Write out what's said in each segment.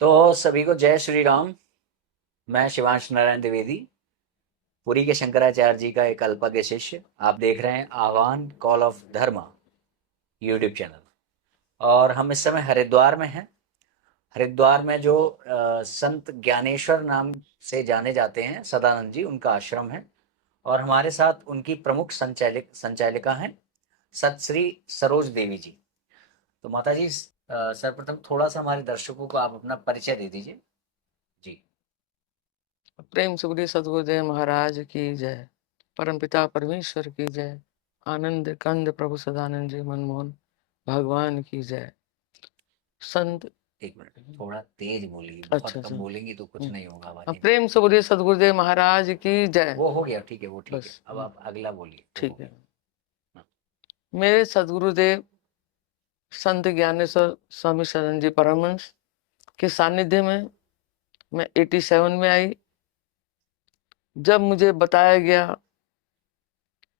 तो सभी को जय श्री राम। मैं शिवांश नारायण द्विवेदी, पुरी के शंकराचार्य जी का एक अल्पज्ञ शिष्य। आप देख रहे हैं आह्वान कॉल ऑफ धर्म यूट्यूब चैनल। और हम इस समय हरिद्वार में हैं। हरिद्वार में जो संत ज्ञानेश्वर नाम से जाने जाते हैं सदानंद जी, उनका आश्रम है। और हमारे साथ उनकी प्रमुख संचालिका हैं सत श्री सरोज देवी जी। तो माता जी, सर्वप्रथम थोड़ा सा हमारे दर्शकों को आप अपना परिचय दे दीजिए जी। प्रेम से बोलिए सदगुरुदेव महाराज की जय। परमपिता परमेश्वर की जय। आनंद कंद प्रभु सदानंद जी मनमोहन भगवान की जय। संत एक मिनट, थोड़ा तेज बोलिए, बहुत अच्छा कम अच्छा। बोलेंगी तो कुछ नहीं होगा हाँ, बातें। प्रेम से बोलिए सदगुरुदेव महाराज की जय। वो हो गया, ठीक है, वो ठीक है। बस अब आप अगला बोलिए, वो हो ठीक है। गया। हाँ। मेरे सदगुरुदेव संत ज्ञानेश्वर स्वामी सदानंद जी परमहंस के सानिध्य में मैं 87 में आई। जब मुझे बताया गया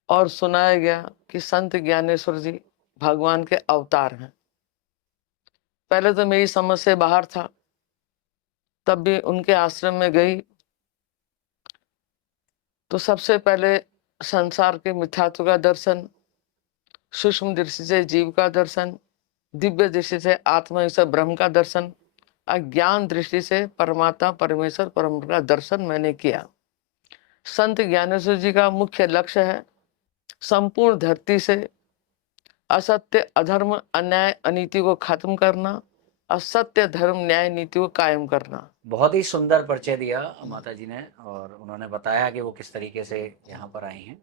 और सुनाया गया कि संत ज्ञानेश्वर जी भगवान के अवतार हैं, पहले तो मेरी समझ से बाहर था। तब भी उनके आश्रम में गई तो सबसे पहले संसार के मिथ्यात्व का दर्शन, सूक्ष्म दृष्टि से जीव का दर्शन, दिव्य दृष्टि से आत्मा से ब्रह्म का दर्शन, अज्ञान दृष्टि से परमात्मा परमेश्वर परम का दर्शन मैंने किया। संत ज्ञानेश्वर जी का मुख्य लक्ष्य है संपूर्ण धरती से असत्य अधर्म अन्याय अनीति को खत्म करना, असत्य धर्म न्याय नीति को कायम करना। बहुत ही सुंदर परिचय दिया माता जी ने, और उन्होंने बताया कि वो किस तरीके से यहाँ पर आई हैं।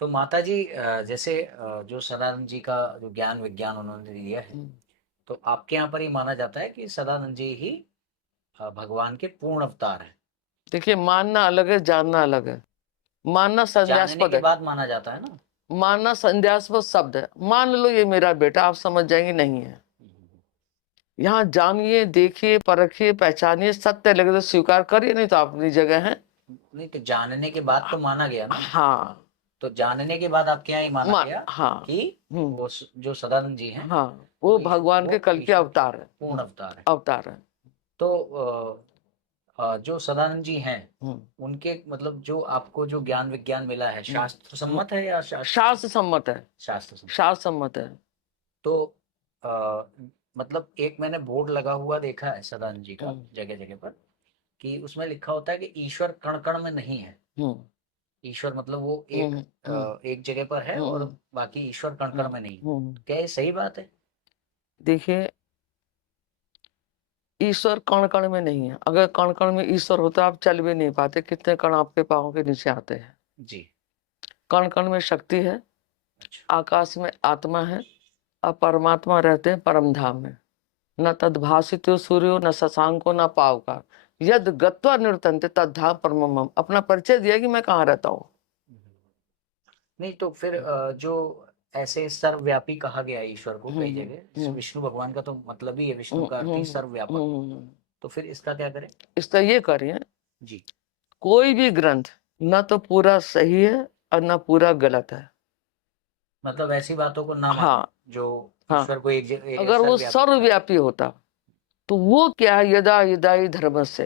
तो माता जी, जैसे जो सदानंद जी का जो ज्ञान विज्ञान उन्होंने दिया है, तो आपके यहाँ पर ही माना जाता है कि सदानंद जी ही भगवान के पूर्ण अवतार हैं। देखिए, मानना अलग है, जानना अलग है। मानना जानने संदेहास्पद के है। बाद माना जाता है ना। मानना संदेहास्पद शब्द है। मान लो ये मेरा बेटा, आप समझ जाएंगे नहीं है। यहाँ जानिए, देखिए, परखिए, पहचानिए, सत्य लगे तो स्वीकार करिए, नहीं तो अपनी जगह है। नहीं, तो जानने के बाद तो माना गया ना। हाँ। तो जानने के बाद आपके यहाँ ही माना गया हाँ। कि वो जो सदानंद जी हैं, हाँ, वो भगवान के वो कल के ईश्वर के अवतार है। पूर्ण अवतार है। अवतार है। तो जो सदानंद जी हैं, उनके मतलब जो आपको जो ज्ञान विज्ञान मिला है, शास्त्र सम्मत है या शास्त्र सम्मत है। शास्त्र सम्मत? शास्त्र सम्मत है। तो अ, मतलब एक मैंने बोर्ड लगा हुआ देखा है सदानंद जी का जगह जगह पर, कि उसमें लिखा होता है कि ईश्वर कण कण में नहीं है। ईश्वर मतलब वो एक जगह पर है और बाकी ईश्वर कण कण में नहीं। क्या ये सही बात है? देखिए, ईश्वर कण कण में नहीं है। अगर कण कण में ईश्वर होता आप चल भी नहीं पाते। कितने कण आपके पाँव के नीचे आते हैं। जी। कण कण में शक्ति है। अच्छा। आकाश में आत्मा है और परमात्मा रहते हैं परम धाम में। न तद्भासितो सूर्यो न शशांको न पावका यद गत्वा निवर्तन्ते तद्धाम परमम। अपना परिचय दिया कि मैं कहाँ रहता हूँ। नहीं तो फिर जो ऐसे सर्वव्यापी कहा गया है ईश्वर को कई जगह, जैसे विष्णु भगवान का तो मतलब ही है, विष्णु का अर्थ ही सर्वव्यापक। तो फिर इसका क्या करें? इसका ये करिए, जी। कोई भी ग्रंथ न तो पूरा सही है और न पूरा गलत है। मतलब ऐसी बातों को ना माने हाँ। जो हाँ, ईश्वर को एक अगर वो सर्वव्यापी बता रहे सर्वव्यापी होता तो वो क्या है, यदा यदा ही धर्मस्य।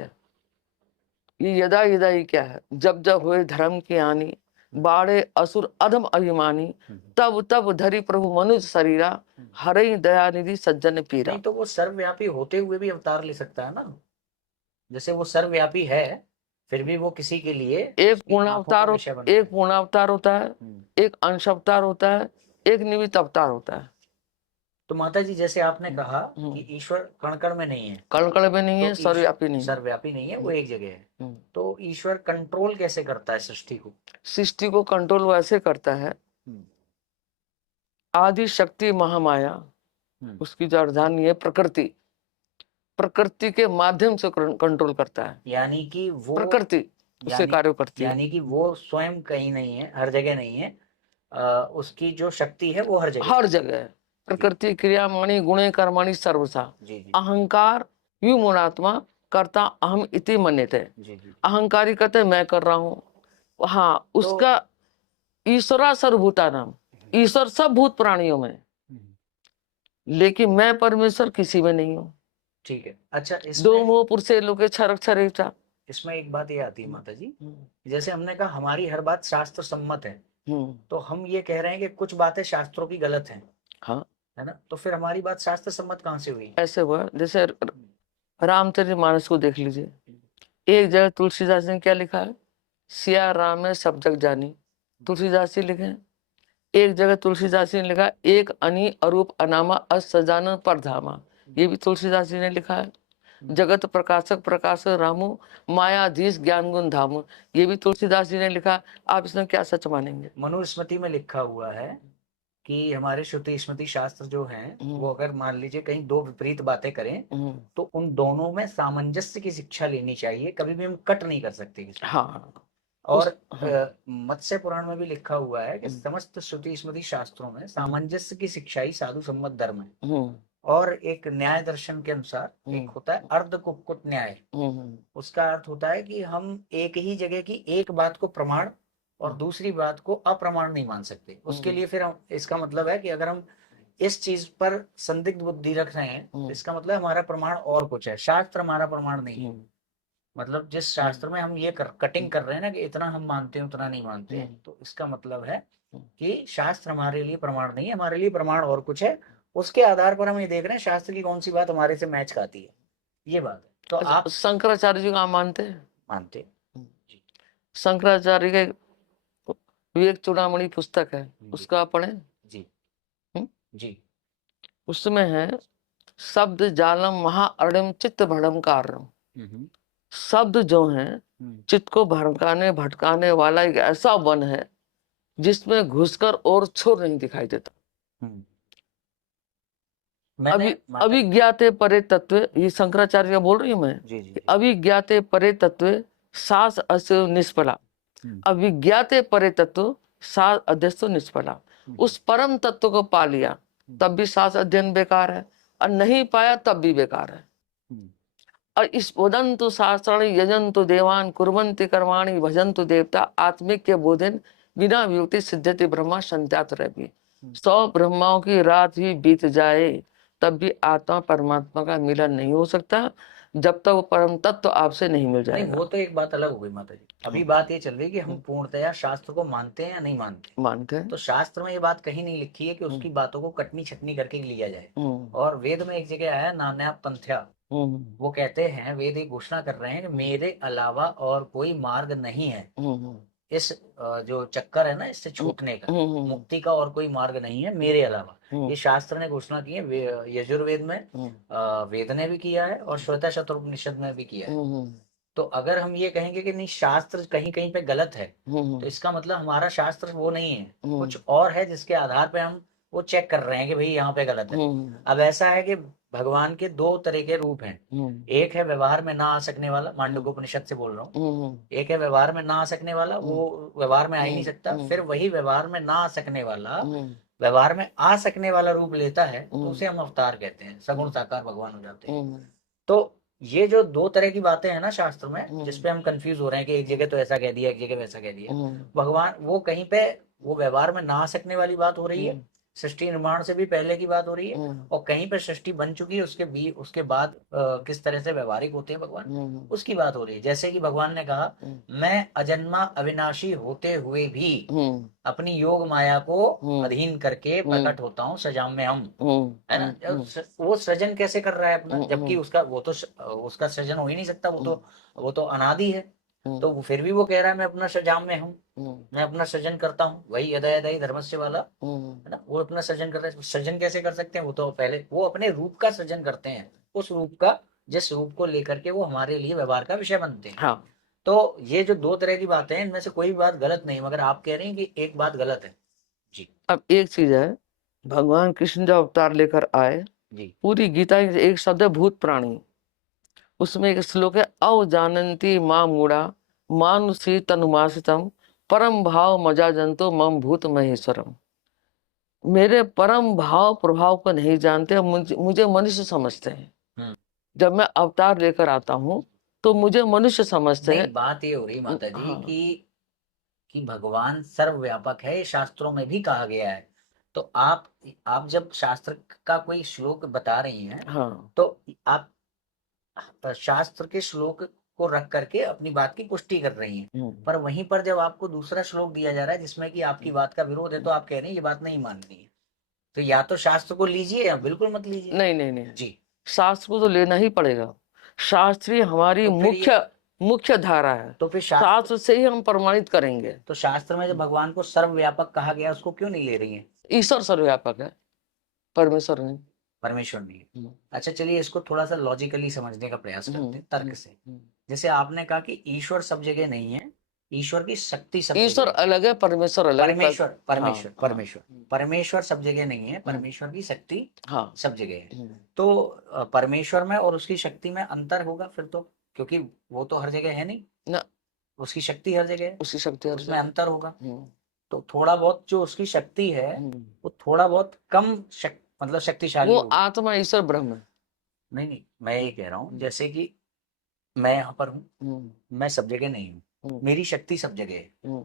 ये यदा यदा ही क्या है, जब जब हुए धर्म की हानि, बाड़े असुर अधम अभिमानी, तब तब धरी प्रभु मनुष्य शरीरा, हरे दया निधि सज्जन पीरा। नहीं तो वो सर्वव्यापी होते हुए भी अवतार ले सकता है ना। जैसे वो सर्वव्यापी है, फिर भी वो किसी के लिए एक उसकी आंखों का विषय बनता एक है। पूर्ण अवतार होता है, एक अंश अवतार होता है, एक निमित्त अवतार होता है। तो माता जी, जैसे आपने कहा कि ईश्वर कण कण में नहीं है, कण कण में नहीं तो है, सर्वव्यापी नहीं है। सर्वव्यापी नहीं है, वो एक जगह है। तो ईश्वर कंट्रोल कैसे करता है सृष्टि को? सृष्टि को कंट्रोल वैसे करता है, आदि शक्ति महामाया उसकी जो राजधानी है प्रकृति, प्रकृति के माध्यम से कंट्रोल करता है। यानी कि वो प्रकृति उससे कार्य करती है। यानी कि वो स्वयं कहीं नहीं है, हर जगह नहीं है। उसकी जो शक्ति है वो हर जगह हर जगह है। प्रकृति क्रियामणि गुणे कर्मणि सर्वसा। अहंकार व्युमनात्मा करता अहम इति मन्यते। अहंकारी कहते मैं कर रहा हूँ। हाँ, उसका ईश्वरा सर्वभूता नाम, ईश्वर सब भूत प्राणियों में, लेकिन मैं परमेश्वर किसी में नहीं हूँ। ठीक है। अच्छा, दो इसमें मोह पुरुषे लोके छरक छरेचा। इसमें एक बात ये आती है माता जी, जैसे हमने कहा हमारी हर बात शास्त्र सम्मत है, तो हम ये कह रहे हैं कि कुछ बातें शास्त्रों की गलत हैं, हाँ, है ना? तो फिर हमारी बात शास्त्र सम्मत कहाँ से हुई? ऐसे हुआ जैसे रामचरितमानस को देख लीजिए। एक जगह तुलसीदास ने क्या लिखा है, सिया राम है सब जग जानी, तुलसीदास जी लिखे हैं। एक जगह तुलसीदास जी ने लिखा एक अनी अरूप अनामा अस सजानन पर धामा, ये भी तुलसीदास जी ने लिखा है। जगत प्रकाशक प्रकाश रामू मायाधीश ज्ञान गुण धामु, ये भी तुलसीदास जी ने लिखा। आप इसमें क्या सच मानेंगे? मनुस्मृति में लिखा हुआ है कि हमारे श्रुति स्मृति शास्त्र जो हैं वो अगर मान लीजिए कहीं दो विपरीत बातें करें तो उन दोनों में सामंजस्य की शिक्षा लेनी चाहिए, कभी भी हम कट नहीं कर सकते किसी को। हाँ, और हाँ, मत्स्य पुराण में भी लिखा हुआ है कि समस्त श्रुति स्मृति शास्त्रों में सामंजस्य की शिक्षा ही साधु सम्मत धर्म है। और एक न्याय दर्शन के अनुसार एक होता है अर्ध कुक्कुट न्याय, उसका अर्थ होता है कि हम एक ही जगह की एक बात को प्रमाण और दूसरी बात को अप्रमाण नहीं मान सकते। उसके लिए फिर हम, इसका मतलब है कि अगर हम इस चीज पर संदिग्ध बुद्धि रख रहे हैं तो इसका मतलब हमारा प्रमाण और कुछ है, शास्त्र हमारा प्रमाण नहीं है। मतलब जिस शास्त्र में हम ये कटिंग कर रहे हैं ना कि इतना हम मानते हैं उतना नहीं मानते, तो इसका मतलब है कि शास्त्र हमारे लिए प्रमाण नहीं है, हमारे लिए प्रमाण और कुछ है। उसके आधार पर हम ये देख रहे हैं शास्त्र की कौन सी बात हमारे से मैच खाती है, ये बात है। तो आप शंकराचार्य जी को आप मानते हैं? मानते हैं? शंकराचार्य के विवेक चूड़ामणि पुस्तक है, जी उसका आप पढ़ें। जी हम्म? जी उसमें है शब्द जालम महा अड़िम चित्त भड़म कारणम। शब्द जो है चित्त को भड़काने भटकाने वाला एक ऐसा वन है जिसमें घुसकर और छोर नहीं दिखाई देता। मैंने अभिज्ञाते परे तत्व, ये शंकराचार्य का बोल रही हूँ मैं। जी जी अभिज्ञाते परे तत्व सास अस्य निष्फला, अभिज्ञाते परे तत्व सास अध्यस्त निष्फला। उस परम तत्व को पा लिया तब भी सास अध्ययन बेकार है, और नहीं पाया तब भी बेकार है। और इस वदंतु शास्त्राणि यजंतु देवान कुर्वन्ति कर्माणि भजन्तु देवता आत्मिक के बोधन बिना विभूति सिद्धति ब्रह्मा संत्यात रवि। 100 ब्रह्माओं की रात ही बीत जाए तब भी आत्मा परमात्मा का मिलन नहीं हो सकता जब तक वो परम तत्व आपसे नहीं मिल नहीं, जाएगा। वो तो एक बात अलग हो गई माता जी। अभी बात ये चल रही है कि हम पूर्णतया शास्त्र को मानते हैं या नहीं मानते। मानते हैं। तो शास्त्र में ये बात कहीं नहीं लिखी है कि उसकी बातों को कटनी छटनी करके लिया जाए। और वेद में एक जगह आया नान्या पंथ्या, वो कहते हैं, वेद एक घोषणा कर रहे हैं कि मेरे अलावा और कोई मार्ग नहीं है इस जो चक्कर है ना इससे छूटने का, मुक्ति का और कोई मार्ग नहीं है मेरे अलावा। ये शास्त्र ने घोषणा की है, यजुर्वेद में वेद ने भी किया है और श्वेता शतरोपनिषद में भी किया है। तो अगर हम ये कहेंगे कि नहीं शास्त्र कहीं कहीं पे गलत है, तो इसका मतलब हमारा शास्त्र वो नहीं है, कुछ और है जिसके आधार पे हम वो चेक कर रहे हैं कि भाई यहाँ पे गलत है। अब ऐसा है कि भगवान के दो तरह के रूप हैं, एक है व्यवहार में ना आ सकने वाला, मांडुक्योपनिषद से बोल रहा हूँ, एक है व्यवहार में ना आ सकने वाला, वो व्यवहार में आ ही नहीं सकता। फिर वही व्यवहार में ना आ सकने वाला व्यवहार में आ सकने वाला रूप लेता है तो उसे हम अवतार कहते हैं, सगुण साकार भगवान हो जाते हैं। तो ये जो दो तरह की बातें हैं ना शास्त्र में जिसपे हम कंफ्यूज हो रहे हैं कि एक जगह तो ऐसा कह दिया एक जगह वैसा कह दिया, भगवान वो कहीं पे वो व्यवहार में ना आ सकने वाली बात हो रही है, सृष्टि निर्माण से भी पहले की बात हो रही है, और कहीं पे सृष्टि बन चुकी है उसके बाद किस तरह से व्यवहारिक होते हैं भगवान उसकी बात हो रही है। जैसे कि भगवान ने कहा मैं अजन्मा अविनाशी होते हुए भी अपनी योग माया को अधीन करके प्रकट होता हूँ सजाम में हम, है ना? वो सृजन कैसे कर रहा है अपना, जबकि उसका वो तो उसका सृजन हो ही नहीं सकता, वो तो अनादि है। तो वो फिर भी वो कह रहा है मैं अपना सजाम में हूँ, मैं अपना सृजन करता हूँ, वही यदा यदा धर्मस्य वाला, है ना? वो अपना सृजन कर रहे हैं। सृजन कैसे कर सकते हैं? वो तो पहले वो अपने रूप का सृजन करते हैं, उस रूप का जिस रूप को लेकर के वो हमारे लिए व्यवहार का विषय बनते हैं। हाँ। तो ये जो दो तरह की बातें हैं इनमें से कोई भी बात गलत नहीं, मगर आप कह रहे हैं कि एक बात गलत है जी। अब एक चीज है, भगवान कृष्ण जो अवतार लेकर आए जी, पूरी गीता एक शब्द है भूत प्राणी, उसमें एक श्लोक है अवजानंती मां मूढ़ा मानुषी तनुमासितम परम भाव मजा जंतो मम भूत महेश्वरम। मेरे परम भाव प्रभाव को नहीं जानते, मुझे मनुष्य समझते हैं। जब मैं अवतार लेकर आता हूँ तो मुझे मनुष्य समझते हैं। बात ये हो रही माता जी हाँ। कि भगवान सर्वव्यापक है, शास्त्रों में भी कहा गया है। तो आप जब शास्त्र का कोई श्लोक बता रही हैं हाँ, तो आप पर शास्त्र के श्लोक को रख करके अपनी बात की पुष्टि कर रही हैं। पर वहीं पर जब आपको दूसरा श्लोक दिया जा रहा है जिसमें कि आपकी बात का विरोध है, तो आप कह रहे हैं ये बात नहीं माननी है। तो या तो शास्त्र को लीजिए या बिल्कुल मत लीजिए। नहीं नहीं नहीं, जी। शास्त्र को तो लेना ही पड़ेगा। शास्त्री हमारी तो फिर मुख्य मुख्य धारा है, तो फिर शास्त्र शास्त्र से ही हम प्रमाणित करेंगे। तो शास्त्र में जब भगवान को सर्वव्यापक कहा गया, उसको क्यों नहीं ले रही है? ईश्वर सर्वव्यापक है, परमेश्वर नहीं। परमेश्वर नहीं है। अच्छा, चलिए इसको थोड़ा सा लॉजिकली समझने का प्रयास करते हैं, तर्क से। जैसे आपने कहा कि ईश्वर सब जगह नहीं है, ईश्वर की शक्ति सब ईश्वर जगह है। अलग है, परमेश्वर अलग है। परमेश्वर परमेश्वर हाँ, परमेश्वर परमेश्वर सब जगह नहीं है, परमेश्वर की शक्ति हाँ, सब जगह है। तो परमेश्वर में और उसकी शक्ति में अंतर होगा फिर तो, क्योंकि वो तो हर जगह है नहीं ना, उसकी शक्ति हर जगह है, उसकी शक्ति हर उसमें जगह। अंतर होगा। तो थोड़ा बहुत जो उसकी शक्ति है वो थोड़ा बहुत कम मतलब शक्तिशाली वो होगी। आत्मा ईश्वर ब्रह्म है। नहीं नहीं, मैं ये कह रहा हूँ जैसे कि मैं यहाँ पर हूँ, मैं सब जगह नहीं हूँ, मेरी शक्ति सब जगह है।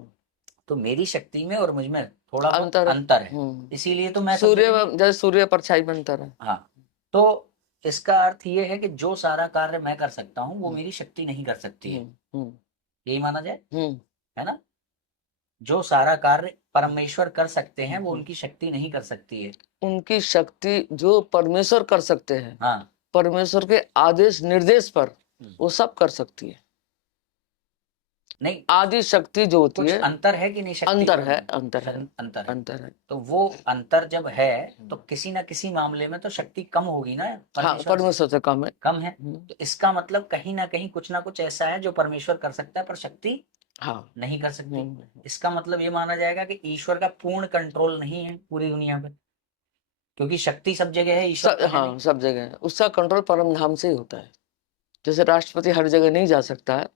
तो मेरी शक्ति में और मुझ में थोड़ा बहुत अंतर है, इसीलिए तो मैं सूर्य जैसे सूर्य परछाई में अंतर है। हाँ, तो इसका अर्थ ये है कि जो सारा कार्य मैं कर सकता हूँ वो मेरी शक्ति नहीं कर सकती है, यही माना जाए, है ना? जो सारा कार्य परमेश्वर कर सकते हैं वो उनकी शक्ति नहीं कर सकती है। उनकी शक्ति जो परमेश्वर कर सकते हैं, हाँ, परमेश्वर के आदेश निर्देश पर वो सब कर सकती है। नहीं, आदि शक्ति जो होती कुछ है, अंतर है कि नहीं? शक्ति अंतर में है, अंतर है, अंतर है। अंतर है। तो वो अंतर जब है तो किसी ना किसी मामले में तो शक्ति कम होगी ना हाँ, परमेश्वर से। परमेश्वर से कम है। कम है, तो इसका मतलब कहीं ना कहीं कुछ ना कुछ ऐसा है जो परमेश्वर कर सकता है पर शक्ति हाँ, नहीं कर सकती। इसका मतलब ये माना जाएगा कि ईश्वर का पूर्ण कंट्रोल नहीं है पूरी दुनिया पे, क्योंकि शक्ति सब जगह है, ईश्वर तो है हाँ, नहीं। सब जगह है। उसका कंट्रोल परम धाम से ही होता है। जैसे राष्ट्रपति हर जगह नहीं जा सकता है,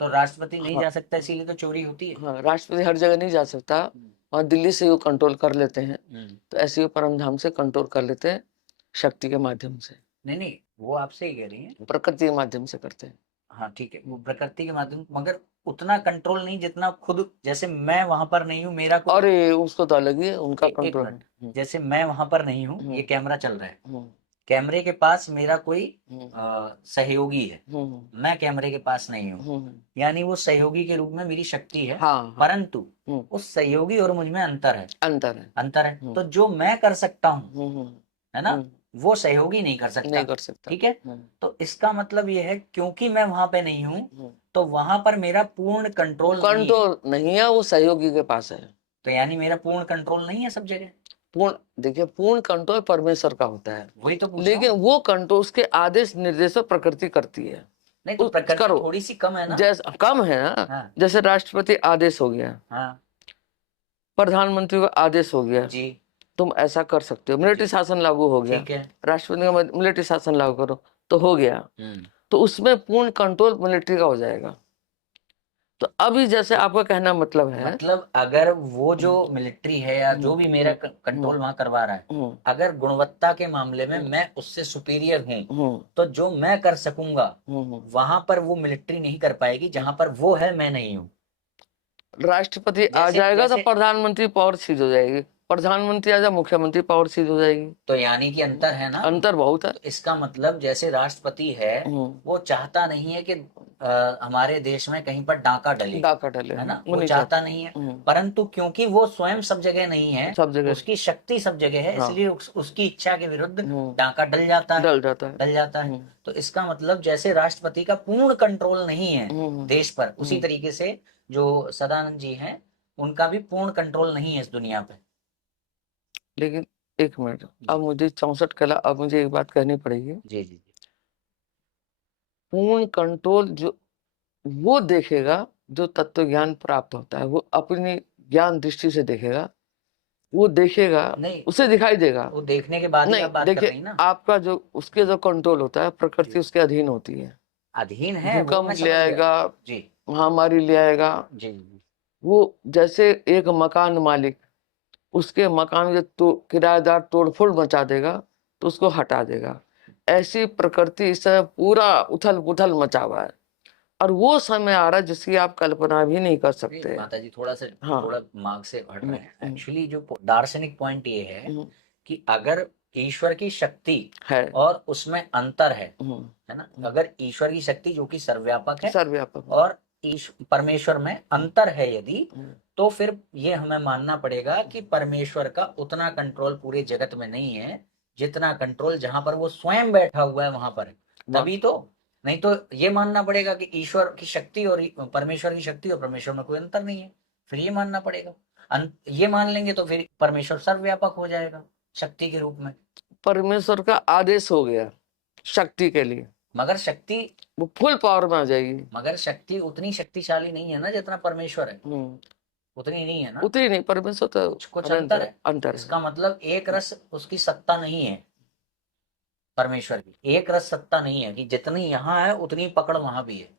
तो राष्ट्रपति नहीं हाँ, जा सकता, इसीलिए तो चोरी होती है। हाँ, राष्ट्रपति हर जगह नहीं जा सकता, वहाँ दिल्ली से वो कंट्रोल कर लेते हैं। तो ऐसे ही परम धाम से कंट्रोल कर लेते हैं, शक्ति के माध्यम से। नहीं नहीं, वो आपसे ही कह रही है, प्रकृति के माध्यम से करते हैं। हाँ ठीक है, वो प्रकृति के माध्यम, मगर उतना कंट्रोल नहीं जितना खुद, जैसे मैं वहां पर नहीं हूँ, मेरा कोई अरे उसको तो अलग ही है उनका एक कंट्रोल। मिनट, जैसे मैं वहां पर नहीं हूँ, ये कैमरा चल रहा है, कैमरे के पास मेरा कोई सहयोगी है, मैं कैमरे के पास नहीं हूँ, यानी वो सहयोगी के रूप में मेरी शक्ति है। हाँ, परंतु उस सहयोगी और मुझ में अंतर है, अंतर है। तो जो मैं कर सकता हूँ, है ना, वो सहयोगी नहीं कर सकता, नहीं कर सकता। ठीक है। तो इसका मतलब ये है क्योंकि मैं वहां पे नहीं हूँ तो वहां पर मेरा पूर्ण कंट्रोल नहीं है, वो सहयोगी के पास है। तो यानी मेरा पूर्ण कंट्रोल नहीं है सब जगह। पूर्ण, देखिए, पूर्ण कंट्रोल परमेश्वर का होता है, वही तो पूछ रहा लेकिन हूं। वो कंट्रोल उसके आदेश निर्देश पर प्रकृति करती है। नहीं तो प्रकृति करो, थोड़ी सी कम है ना। जैसे कम है ना, हाँ, जैसे राष्ट्रपति आदेश हो गया, हाँ, प्रधानमंत्री का आदेश हो गया, जी, तुम ऐसा कर सकते हो, मिलिट्री शासन लागू हो गया, ठीक है, राष्ट्रपति का मिलिट्री शासन लागू करो तो हो गया, तो उसमें पूर्ण कंट्रोल मिलिट्री का हो जाएगा। तो अभी जैसे आपका कहना मतलब है, मतलब अगर वो जो मिलिट्री है या जो भी मेरा कंट्रोल वहां करवा रहा है, अगर गुणवत्ता के मामले में मैं उससे सुपीरियर हूँ, तो जो मैं कर सकूंगा वहां पर वो मिलिट्री नहीं कर पाएगी, जहां पर वो है मैं नहीं हूँ। राष्ट्रपति आ जाएगा तो प्रधानमंत्री पावर सीज हो जाएगी, प्रधानमंत्री आ जाए मुख्यमंत्री पावर सीज हो जाएगी। तो यानी कि अंतर है ना, अंतर बहुत है। तो इसका मतलब जैसे राष्ट्रपति है वो चाहता नहीं है कि हमारे देश में कहीं पर डाका डले, है ना, वो चाहता नहीं है, परंतु क्योंकि वो स्वयं सब जगह नहीं है, सब जगह उसकी शक्ति सब जगह है, इसलिए उसकी इच्छा के विरुद्ध डाका डल जाता है। तो इसका मतलब जैसे राष्ट्रपति का पूर्ण कंट्रोल नहीं है देश पर, उसी तरीके से जो सदानंद जी हैं उनका भी पूर्ण कंट्रोल नहीं है इस दुनिया पे। लेकिन एक मिनट, अब मुझे 64 कला, अब मुझे एक बात कहनी पड़ेगी। जी जी, पूर्ण कंट्रोल जो वो देखेगा जो तत्व ज्ञान प्राप्त होता है, वो अपनी ज्ञान दृष्टि से देखेगा, वो देखेगा, नहीं उसे दिखाई देगा, वो देखने के बाद ही आप बात कर रही देखिए ना। आपका जो उसके जो कंट्रोल होता है, प्रकृति उसके अधीन होती है, अधीन है, भूकंप ले आएगा, जी, महामारी ले आएगा, जी, वो जैसे एक मकान मालिक उसके मकान के किराएदार तोड़फोड़ मचा देगा तो उसको हटा देगा, ऐसी प्रकृति इस समय पूरा उथल पुथल मचा हुआ है, और वो समय आ रहा है जिसकी आप कल्पना भी नहीं कर सकते। माता जी थोड़ा सा हाँ, थोड़ा मार्ग से हट रहे हैं। एक्चुअली जो दार्शनिक पॉइंट ये है कि अगर ईश्वर की शक्ति है। और उसमें अंतर है हम्म, ना। अगर ईश्वर की शक्ति जो कि सर्वव्यापक है सर्वव्यापक। और परमेश्वर में अंतर है यदि, हम्म, तो फिर ये हमें मानना पड़ेगा कि परमेश्वर का उतना कंट्रोल पूरे जगत में नहीं है जितना कंट्रोल जहां पर वो स्वयं बैठा हुआ है वहां पर। वाह। तभी तो, नहीं तो ये मानना पड़ेगा कि ईश्वर की शक्ति और परमेश्वर की शक्ति और परमेश्वर में कोई अंतर नहीं है, फिर ये मानना पड़ेगा। ये मान लेंगे तो फिर परमेश्वर सर्वव्यापक हो जाएगा शक्ति के रूप में। परमेश्वर का आदेश हो गया शक्ति के लिए, मगर शक्ति, वो फुल पावर में आ जाएगी। मगर शक्ति उतनी शक्तिशाली नहीं है ना जितना परमेश्वर है, हम्म, उतनी नहीं है ना, उतनी नहीं। परमेश्वर तो कुछ अंतर है। अंतर है। इसका मतलब एक रस उसकी सत्ता नहीं है, परमेश्वर की एक रस सत्ता नहीं है कि जितनी यहाँ है उतनी पकड़ वहां भी है।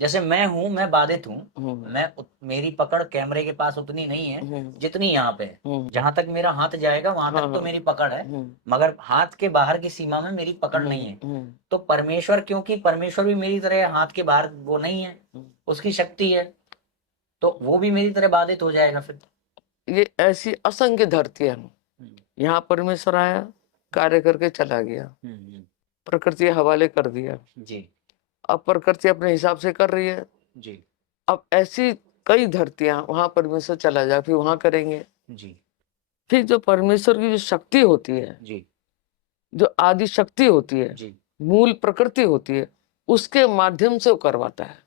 जैसे मैं हूं, मैं बाधित हूँ, मेरी पकड़ कैमरे के पास उतनी नहीं है जितनी यहाँ पे है। जहां तक मेरा हाथ जाएगा वहां तक तो मेरी पकड़ है, मगर हाथ के बाहर की सीमा में मेरी पकड़ नहीं है। तो परमेश्वर, क्योंकि परमेश्वर भी मेरी तरह हाथ के बाहर वो नहीं है, उसकी शक्ति है, तो वो भी मेरी तरह बाधित हो जाएगा फिर। ये ऐसी असंख्य धरतियां, यहाँ परमेश्वर आया, कार्य करके चला गया, प्रकृति हवाले कर दिया जी। अब प्रकृति अपने हिसाब से कर रही है जी। अब ऐसी कई धरतियां, वहां परमेश्वर चला जाए, फिर वहां करेंगे जी। फिर जो परमेश्वर की जो शक्ति होती है जी। जो आदि शक्ति होती है जी। मूल प्रकृति होती है, उसके माध्यम से वो करवाता है।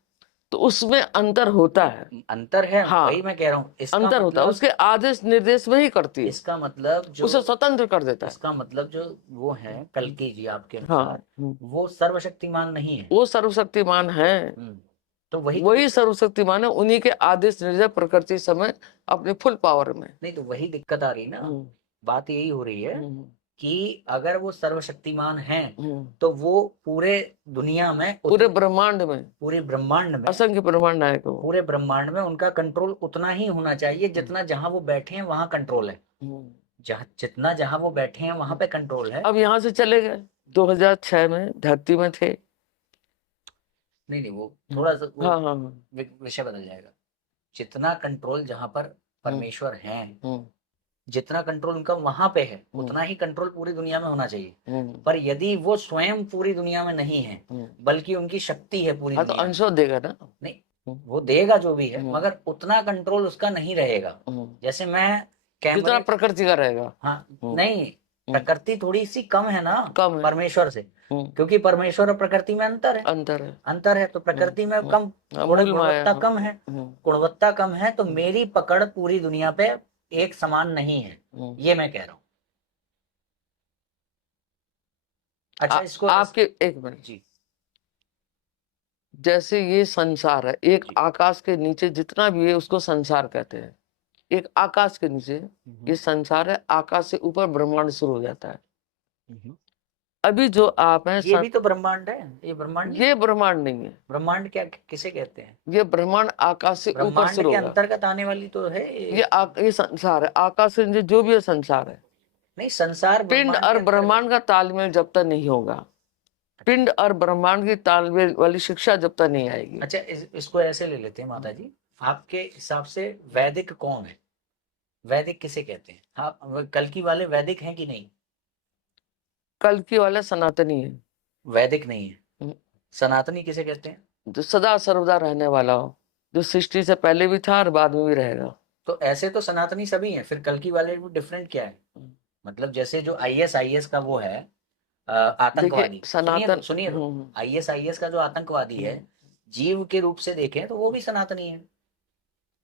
तो उसमें अंतर होता है। अंतर है, हाँ, वही मैं कह रहा हूँ। अंतर होता है, उसके आदेश निर्देश में ही करती है। इसका मतलब जो उसे स्वतंत्र कर देता है। इसका मतलब जो वो है कल्कि जी आपके हाँ, अनुसार वो सर्वशक्तिमान नहीं है। वो सर्वशक्तिमान है। तो वही सर्वशक्तिमान है, उन्हीं के आदेश निर्देश प्रकृति समय अपने फुल पावर में। नहीं तो वही दिक्कत आ रही ना, बात यही हो रही है कि अगर वो सर्वशक्तिमान हैं तो वो पूरे दुनिया में, पूरे ब्रह्मांड में असंख्य ब्रह्मांड है, पूरे ब्रह्मांड में उनका कंट्रोल उतना ही होना चाहिए जितना जहां वो बैठे हैं वहां कंट्रोल है। जितना जहां वो बैठे हैं वहां पे कंट्रोल है। अब यहाँ से चले गए 2006 में धरती में थे। नहीं वो थोड़ा सा हाँ हाँ विषय बदल जाएगा। जितना कंट्रोल जहां पर परमेश्वर हैं, जितना कंट्रोल उनका वहां पे है उतना ही कंट्रोल पूरी दुनिया में होना चाहिए। पर यदि वो स्वयं पूरी दुनिया में नहीं है बल्कि उनकी शक्ति है पूरी दुनिया, तो अंश देगा ना। नहीं वो देगा जो भी है, मगर उतना कंट्रोल उसका नहीं रहेगा जैसे मैं जितना प्रकृति का रहेगा। हाँ नहीं, प्रकृति थोड़ी सी कम है ना, कम है परमेश्वर से, क्योंकि परमेश्वर और प्रकृति में अंतर है। अंतर है तो प्रकृति में कम, थोड़ा गुणवत्ता कम है, गुणवत्ता कम है, तो मेरी पकड़ पूरी दुनिया पे एक समान नहीं है, ये मैं कह रहा हूँ। अच्छा इसको आपके एक मिनट जी, जैसे ये संसार है, एक आकाश के नीचे जितना भी है उसको संसार कहते हैं। एक आकाश के नीचे ये संसार है, आकाश से ऊपर ब्रह्मांड शुरू हो जाता है। अभी जो आप हैं ये भी तो ब्रह्मांड है। ये ब्रह्मांड नहीं है। ब्रह्मांड क्या किसे कहते हैं? ये ब्रह्मांड आकाश से ऊपर शुरू के अंतर्गत आने वाली तो है ये संसार है। आकाश से नीचे जो भी है संसार है। नहीं, संसार पिंड और ब्रह्मांड का तालमेल जब तक नहीं होगा, पिंड और ब्रह्मांड की तालमेल वाली शिक्षा जब तक नहीं आएगी। अच्छा इसको ऐसे ले लेते हैं माता जी, आपके हिसाब से वैदिक कौन है? वैदिक किसे कहते हैं? हाँ, कल्कि वाले वैदिक हैं कि नहीं? कल्कि वाला सनातनी है, वैदिक नहीं है। सनातनी किसे कहते हैं? जो सदा सर्वदा रहने वाला हो, जो सृष्टि से पहले भी था और बाद में भी रहेगा। तो ऐसे तो सनातनी सभी हैं, फिर कल्कि वाले में डिफरेंट क्या है? मतलब जैसे जो IS का वो है आतंकवादी, सुनिए IS का जो आतंकवादी है, जीव के रूप से देखें तो वो भी सनातनी है।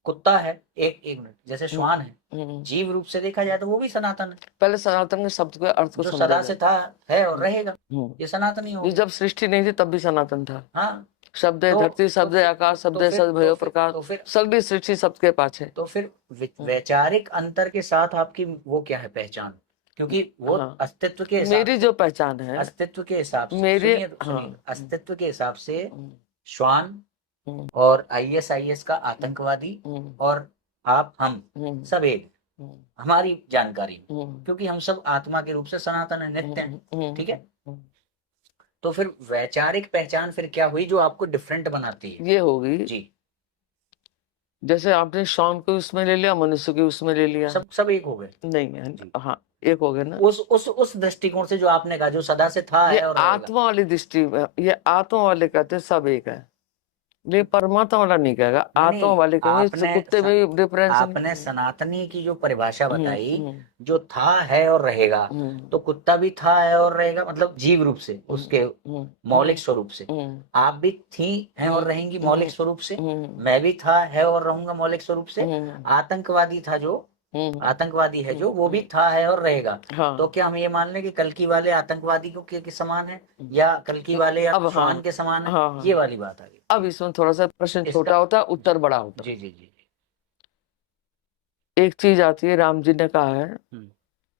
कुत्ता है, एक मिनट, जैसे श्वान है, जीव रूप से देखा जाए तो वो भी सनातन है। पहले सनातन के शब्द के अर्थ को जो सदा से था, है और रहेगा, ये सनातनी हो। जब सृष्टि नहीं थी तब भी सनातन था। हाँ, शब्द धरती, शब्द आकाश, शब्द सद्भव प्रकाश, सगली सृष्टि सबके पाछे। तो फिर वैचारिक अंतर के साथ आपकी वो क्या है पहचान? क्योंकि वो अस्तित्व के हिसाब, मेरी जो पहचान है अस्तित्व के हिसाब से, मेरे अस्तित्व के हिसाब से श्वान और IS का आतंकवादी और आप, हम सब एक, हमारी जानकारी, क्योंकि हम सब आत्मा के रूप से सनातन है, नित्य है, ठीक है। तो फिर वैचारिक पहचान फिर क्या हुई जो आपको डिफरेंट बनाती है? ये होगी जी, जैसे आपने श्वान को उसमें ले लिया, मनुष्य को उसमें ले लिया, सब एक हो गए? नहीं है। हाँ, एक हो गए ना। उस दृष्टिकोण से जो आपने कहा, जो सदा से था ये है और रहेगा। आत्मा वाली दृष्टि में, ये आत्मा वाले कहते हैं सब एक है, ये परमात्मा वाला नहीं कहेगा। नहीं आत्मा नहीं, वाले कहेंगे कुत्ते में भी डिफरेंस आपने सनातनी की जो परिभाषा बताई, हम्म जो था है और रहेगा, हम्म तो कुत्ता भी था है और रहेगा, मतलब जीव रूप से, उसके मौलिक स्वरूप से। आप भी थी हैं और रहेंगी मौलिक स्वरूप से, मैं भी था है और रहूंगा मौलिक स्वरूप से। आतंकवादी था जो, आतंकवादी है जो, वो भी था है और रहेगा। हाँ। तो क्या हम ये मान लें कि कल्कि वाले आतंकवादी को के समान है, या कल्कि वाले या अब हाँ श्वान के समान है? हाँ ये हाँ, वाली बात आ गई। अब इसमें थोड़ा सा प्रश्न इसका छोटा होता है, उत्तर बड़ा होता जी जी जी जी। है। एक चीज आती है, राम जी ने कहा है हम्म,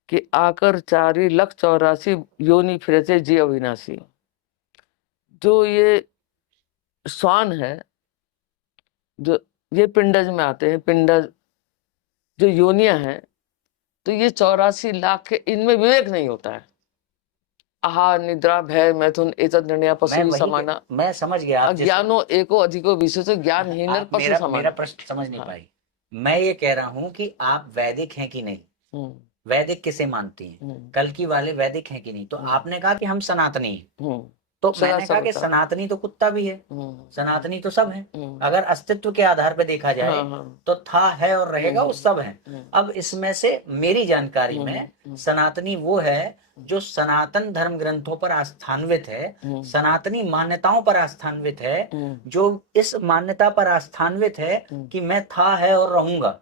कि आकर 4,84,00,000 योनि फिरे थे जी अविनाशी। जो ये श्वान है, जो ये पिंडज में आते हैं, पिंडज जो योनियां हैं, तो ये 84 लाख के, इनमें विवेक नहीं होता है। आहार निद्रा भय मैथुन एतद निर्णय मैं पशु वही समाना, मैं समझ गया आप जिस, अज्ञानो एको अधिको विशेष ज्ञानहीन आप पशु मेरा समाना। प्रश्न समझ नहीं हाँ। पाई। मैं ये कह रहा हूं कि आप वैदिक हैं कि नहीं, हम्म वैदिक किसे मानती हैं, हम्म कल्कि वाले वैदिक हैं कि नहीं? तो आपने कहा कि हम सनातनी हैं, हम्म तो सदा मैंने कहा कि सर्वदा। सनातनी तो कुत्ता भी है, सनातनी तो सब है। हम्म, अगर अस्तित्व के आधार पर देखा जाए, हाँ हाँ तो था है और रहेगा, वो सब है। हम्म, अब इसमें से मेरी जानकारी में हम्म, सनातनी वो है जो सनातन धर्म ग्रंथों पर आस्थान्वित है, हम्म, सनातनी मान्यताओं पर आस्थान्वित है, हम्म, जो इस मान्यता पर आस्थान्वित है कि मैं था है और रहूंगा।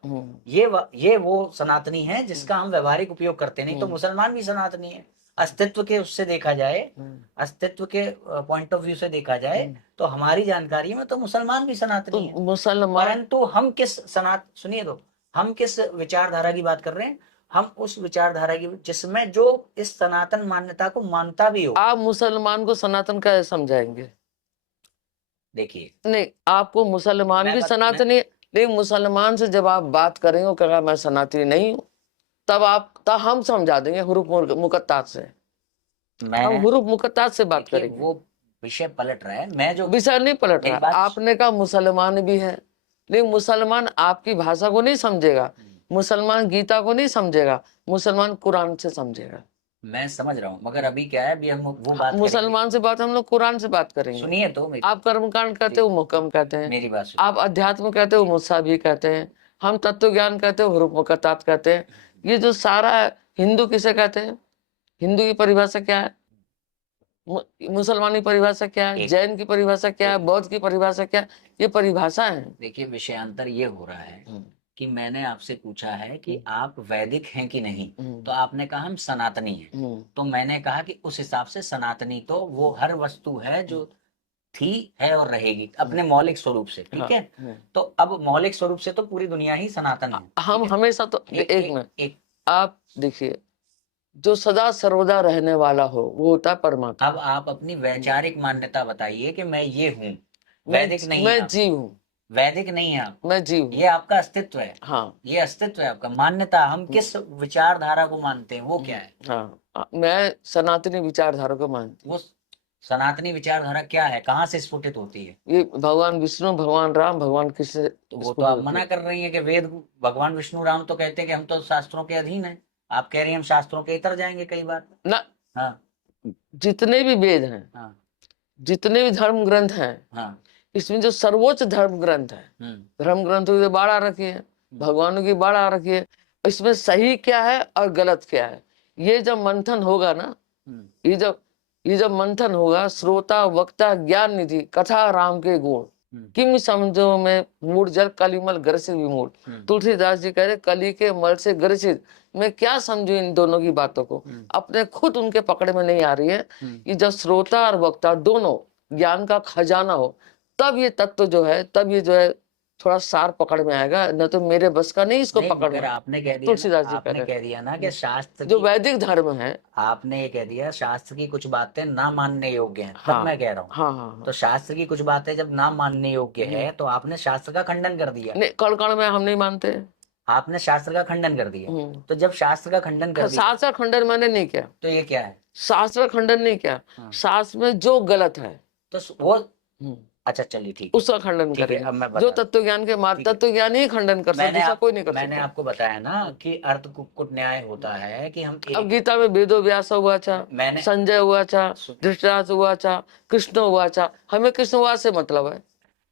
ये वो सनातनी है जिसका हम व्यवहारिक उपयोग करते नहीं। तो मुसलमान भी सनातनी है, अस्तित्व के उससे देखा जाए, अस्तित्व के पॉइंट ऑफ व्यू से देखा जाए, तो हमारी जानकारी में तो मुसलमान भी तो सनातनी है। मुसलमान, परंतु हम किस सुनिए तो, हम किस विचारधारा की बात कर रहे हैं? हम उस विचारधारा की जिसमें जो इस सनातन मान्यता को मानता भी हो। आप मुसलमान को सनातन कैसे समझाएंगे? देखिए, नहीं, आपको मुसलमान मैं भी बत, मैं, सनातनी, लेकिन मुसलमान से जब आप बात करेंगे, वो कहेगा मैं सनातनी नहीं हूँ, तब हम समझा देंगे हुरूफ मुकत्तात से। मैं हम हुरूफ मुकत्तात से बात देखिए, करेंगे। वो विषय पलट रहा है। मैं जो विषय नहीं पलट मेरी रहा। बात, आपने कहा मुसलमान भी है, लेकिन मुसलमान आपकी भाषा को नहीं समझेगा, मुसलमान गीता को नहीं समझेगा, मुसलमान कुरान से समझेगा। मैं समझ रहा हूँ, मगर अभी क्या है, अभी हम वो बात करेंगे। मुसलमान से बात हम लोग कुरान से बात करेंगे। सुनिए तो मेरी, आप कर्मकांड कहते हो, मुहक्कम कहते हैं। मेरी बात सुनिए। आप अध्यात्म कहते हो, मुसावी कहते हैं। हम तत्व ज्ञान कहते हो, हुरूफ मुकत्तात कहते हैं। ये जो सारा हिंदू किसे कहते हैं? हिंदू की परिभाषा क्या है? मुसलमान की परिभाषा क्या है? जैन की परिभाषा क्या है? बौद्ध की परिभाषा क्या है? ये परिभाषा है। देखिए, विषयांतर ये हो रहा है कि मैंने आपसे पूछा है कि आप वैदिक हैं कि नहीं, तो आपने कहा हम सनातनी हैं। तो मैंने कहा कि उस हिसाब से सनातनी तो वो हर वस्तु है जो थी है और रहेगी अपने मौलिक स्वरूप से, ठीक है? तो अब मौलिक स्वरूप से तो पूरी दुनिया ही सनातन है। हम हमेशा तो एक मिनट, आप देखिए, जो सदा सर्वदा रहने वाला हो वो होता है परमात्मा। अब आप अपनी वैचारिक मान्यता बताइए कि मैं ये हूँ, वैदिक नहीं है मैं आप, जीव हूँ, वैदिक नहीं है आप, मैं जीव हूँ। ये आपका अस्तित्व है। हाँ, ये अस्तित्व है आपका, मान्यता। हम किस विचारधारा को मानते हैं वो क्या है? हाँ, मैं सनातनी विचारधारा को मानती हूँ। वो सनातनी विचारधारा क्या है, कहाँ से स्फुटित होती है? ये भगवान विष्णु, भगवान राम, भगवान कृष्ण। तो वो तो आप मना कर रही हैं कि वेद, भगवान विष्णु राम तो कहते हैं कि हम तो शास्त्रों के अधीन हैं। आप कह रही हैं हम शास्त्रों के इतर जाएंगे कई बार ना। हाँ, जितने भी वेद हैं, हाँ, जितने भी धर्म ग्रंथ हैं, हाँ, इसमें जो सर्वोच्च धर्म ग्रंथ है, धर्म ग्रंथों की बाढ़ आ रखी है, भगवानों की बाढ़ आ रखी है। इसमें सही क्या है और गलत क्या है, ये जब मंथन होगा ना, ये जब मंथन होगा, श्रोता वक्ता ज्ञान निधि कथा राम के गुण, किम समझो में मूड जल कलिमल ग्रसित विमूढ़। तुलसीदास जी कह रहे कली के मल से ग्रसित, मैं क्या समझू इन दोनों की बातों को, अपने खुद उनके पकड़ में नहीं आ रही है। कि जब श्रोता और वक्ता दोनों ज्ञान का खजाना हो, तब ये तत्व जो है, तब ये जो है थोड़ा सार पकड़ में आएगा, न तो मेरे बस का नहीं इसको पकड़ना। आपने कह दिया, तुलसीदास जी आपने कह दिया ना कि शास्त्र जो वैदिक धर्म है, आपने ये कह दिया शास्त्र की कुछ बातें ना मानने योग्य हैं। हाँ, तब मैं कह रहा हूँ, हाँ, तो शास्त्र की कुछ बातें जब ना मानने योग्य है, तो आपने शास्त्र का खंडन कर दिया। नहीं, कण कण में हम नहीं मानते। आपने शास्त्र का खंडन कर दिया। तो जब शास्त्र का खंडन कर दिया, शास्त्र खंडन मैंने नहीं किया। तो ये क्या है? शास्त्र खंडन नहीं किया। शास्त्र में जो गलत है, तो वो अच्छा चलिए ठीक है, उसका खंडन ठीक है। करेंगे। अब मैं जो बता, तत्व ज्ञान के मार्ग, ठीक है। तत्व ज्ञान ही खंडन कर सकता, दूसरा कोई नहीं कर मैंने सकता। आपको बताया ना कि अर्थ कुट न्याय होता है कि हम अब एक, गीता में वेदो व्यास उवाचा, मैंने संजय उवाचा, सुन- धृतराष्ट्र उवाचा, कृष्ण उवाचा। हमें कृष्ण उवाच से मतलब है।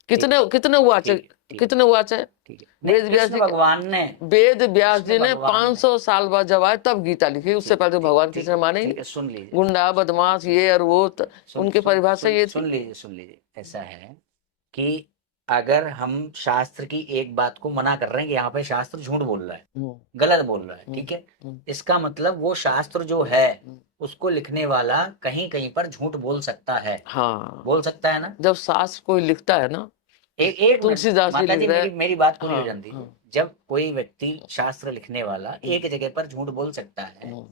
कितने कितने उवाच, ठीक है, कितने उवाच है? ठीक है। नहीं, वेद व्यास कृष्ण जी, भगवान ने, वेद व्यास कृष्ण जी ने भगवान 500 साल बाद जब आए तब गीता लिखी, उससे पहले तो भगवान किसी ने माने ही ठीक नहीं। है, सुन लीजिए, गुंडा बदमाश ये और वो उनकी परिभाषा ये सुन थी। लीजिए, सुन लीजिए। ऐसा है कि अगर हम शास्त्र की एक बात को मना कर रहे हैं कि यहाँ पे शास्त्र झूठ बोल रहा है, गलत बोल रहा है, ठीक है, इसका मतलब वो शास्त्र जो है उसको लिखने वाला कहीं कहीं पर झूठ बोल सकता है। हाँ, बोल सकता है ना। जब शास्त्र कोई लिखता है ना, एक एक मिनट तुलसीदास जी माता लिख जी, रहे मेरी बात पूरी हो हाँ, जाने दीजिए। हाँ, जब कोई व्यक्ति शास्त्र लिखने वाला एक जगह पर झूठ बोल सकता है, हाँ।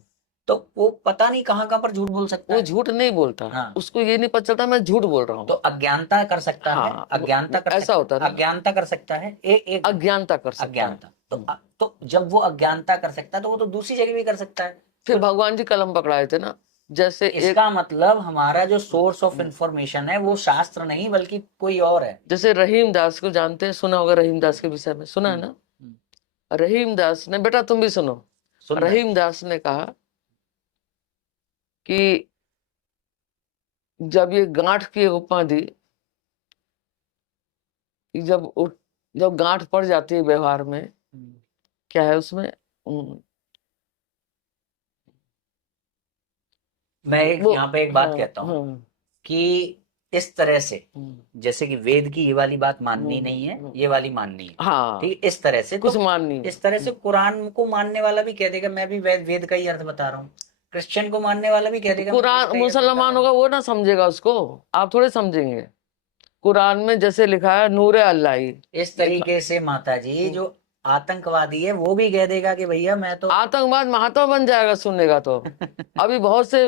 तो वो पता नहीं कहाँ कहाँ पर झूठ बोल सकता वो है। झूठ नहीं बोलता, हाँ, उसको ये नहीं पता चलता मैं झूठ बोल रहा तो हूँ। अज्ञानता कर सकता है, हाँ, अज्ञानता कर ऐसा सकता होता है है, ना, अज्ञानता कर सकता है, एक अज्ञानता कर सकता है। अज्ञानता। तो जब वो अज्ञानता कर सकता है तो वो तो दूसरी जगह भी कर सकता है। फिर तो भगवान जी कलम पकड़ाए थे ना, जैसे एक, इसका मतलब हमारा जो सोर्स ऑफ इंफॉर्मेशन है वो शास्त्र नहीं बल्कि कोई और है। जैसे रहीम दास को जानते हैं, सुना होगा रहीम दास के विषय में, सुना है ना? रहीम दास ने, बेटा तुम भी सुनो, सुन रहे हैं। रहीम दास ने कहा कि जब ये गांठ की उपमा दी, कि जब गांठ पड़ जाती है व्यवहार में, क्या है उसमें, मैं एक वो, यहाँ पे एक बात हाँ, कहता हूँ हाँ, कि इस तरह से, जैसे कि वेद की ये वाली बात माननी नहीं है, ये वाली माननी है, हाँ, ठीक है, इस तरह से कुछ तो माननी है। इस तरह से कुरान को मानने वाला भी कह देगा मैं भी वेद का ही अर्थ बता रहा हूँ, क्रिश्चियन को मानने वाला भी कह तो देगा मैं वेद कुरान का ही अर्थ बता मुसलमान रहा हूँ। होगा वो ना समझेगा उसको, आप थोड़े समझेंगे। कुरान में जैसे लिखा है नूरे अल्लाह ही, इस तरीके से माता जी जो आतंकवादी है वो भी कह देगा कि भैया मैं तो आतंकवाद महात्मा बन जाएगा सुनने तो। अभी बहुत से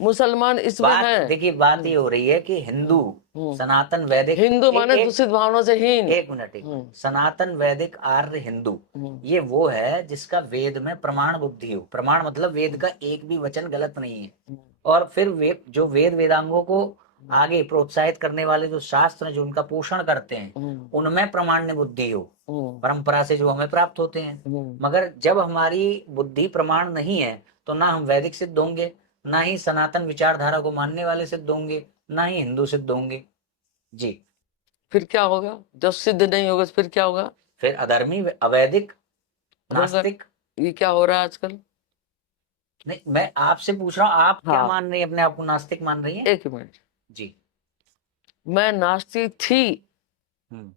मुसलमान इसमें बात हैं। देखिए, बात ये हो रही है कि हिंदू सनातन वैदिक, हिंदू माने एक दूषित भावनाओं से हीन। एक मिनट, सनातन वैदिक आर्य हिंदू, ये वो है जिसका वेद में प्रमाण बुद्धि हो। प्रमाण मतलब वेद का एक भी वचन गलत नहीं है। और फिर जो वेद वेदांगों को आगे प्रोत्साहित करने वाले जो शास्त्र हैं जो उनका पोषण करते हैं, उनमें प्रमाण्य बुद्धि हो, परंपरा से जो हमें प्राप्त होते हैं। मगर जब हमारी बुद्धि प्रमाण नहीं है तो ना हम वैदिक सिद्ध होंगे, ना ही सनातन विचारधारा को मानने वाले सिद्ध होंगे, ना ही हिंदू सिद्ध होंगे। जी, फिर क्या होगा जब सिद्ध नहीं होगा? फिर क्या होगा? फिर अधर्मी, अवैदिक, होगा। नास्तिक। ये क्या हो रहा है आजकल? नहीं, मैं आपसे पूछ रहा हूँ, आप क्या हाँ, मान रही हैं? अपने आप को नास्तिक मान रही हैं? एक मिनट, जी। मैं नास्तिक थी। हम्म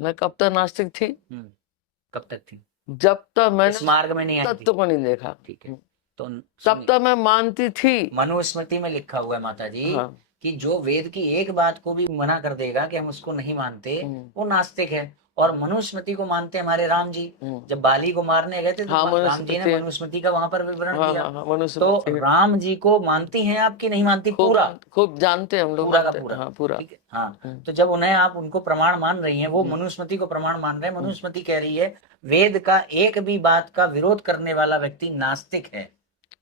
मैं कब तक नास्तिक थी? कब तक थी? जब तक इस मैंने मार्ग में नहीं आई थी। तत्व को नहीं देखा। ठीक है, तो तब तक मैं मानती थी। मनुस्मृति में लिखा हुआ है माता जी, हाँ, कि जो वेद की एक बात को भी मना कर देगा कि हम उसको नहीं मानते, वो नास्तिक है। और मनुस्मृति को मानते हमारे राम जी। जब बाली को मारने गए थे तो हाँ, राम जी ने मनुस्मृति का वहां पर विवरण हाँ, दिया। हाँ, हाँ, तो मनुस्मृति है। राम जी को मानती हैं आप कि नहीं मानती? पूरा खूब जानते हैं हम लोग, पूरा का मानते हैं, पूरा, हाँ, पूरा। ठीक है। हाँ, तो जब उन्हें आप उनको प्रमाण मान रही हैं, वो मनुस्मृति को प्रमाण मान रहे हैं, मनुस्मृति कह रही है वेद का एक भी बात का विरोध करने वाला व्यक्ति नास्तिक है।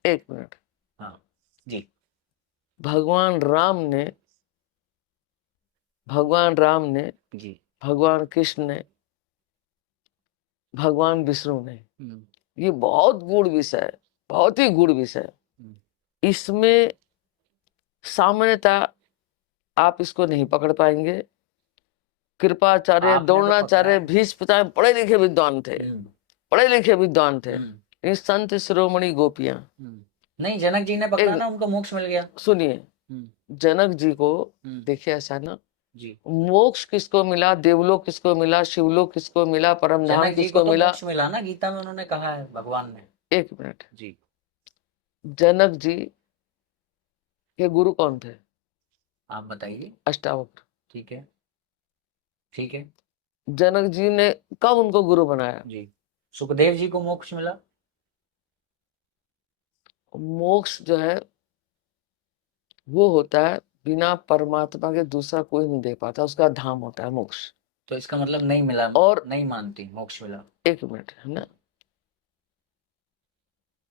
एक मिनट, हाँ जी। भगवान राम ने, जी। भगवान कृष्ण ने, भगवान विष्णु ने, ये बहुत गूढ़ विषय है, बहुत ही गूढ़ विषय है। इसमें सामान्यतः आप इसको नहीं पकड़ पाएंगे। कृपाचार्य, आपने तो द्रोणाचार्य, पकड़ा है। भीष्म पितामह पढ़े लिखे विद्वान थे, पढ़े लिखे विद्वान थे। ये संत शिरोमणि गोपियां, नहीं, जनक जी ने पकड़ा ना, उनको मोक्ष मिल गया। सुनिए, जनक जी को देखिए, ऐसा ना, जी, मोक्ष किसको मिला? देवलोक किसको मिला? शिवलोक किसको मिला? परम धाम जनक जी को किसको तो मिला? मोक्ष मिला ना, गीता में उन्होंने कहा है, भगवान ने। एक मिनट, जी, जनक जी के गुरु कौन थे? आप बताइए। अष्टावक्र। ठीक है, ठीक है। जनक जी ने कब उनको गुरु बनाया? जी, सुखदेव जी को मोक्ष मिला। मोक्ष जो है वो होता है बिना परमात्मा के दूसरा कोई नहीं दे पाता, उसका धाम होता है मोक्ष। तो इसका मतलब नहीं मिला, और नहीं मानती मोक्ष मिला। एक मिनट, है ना,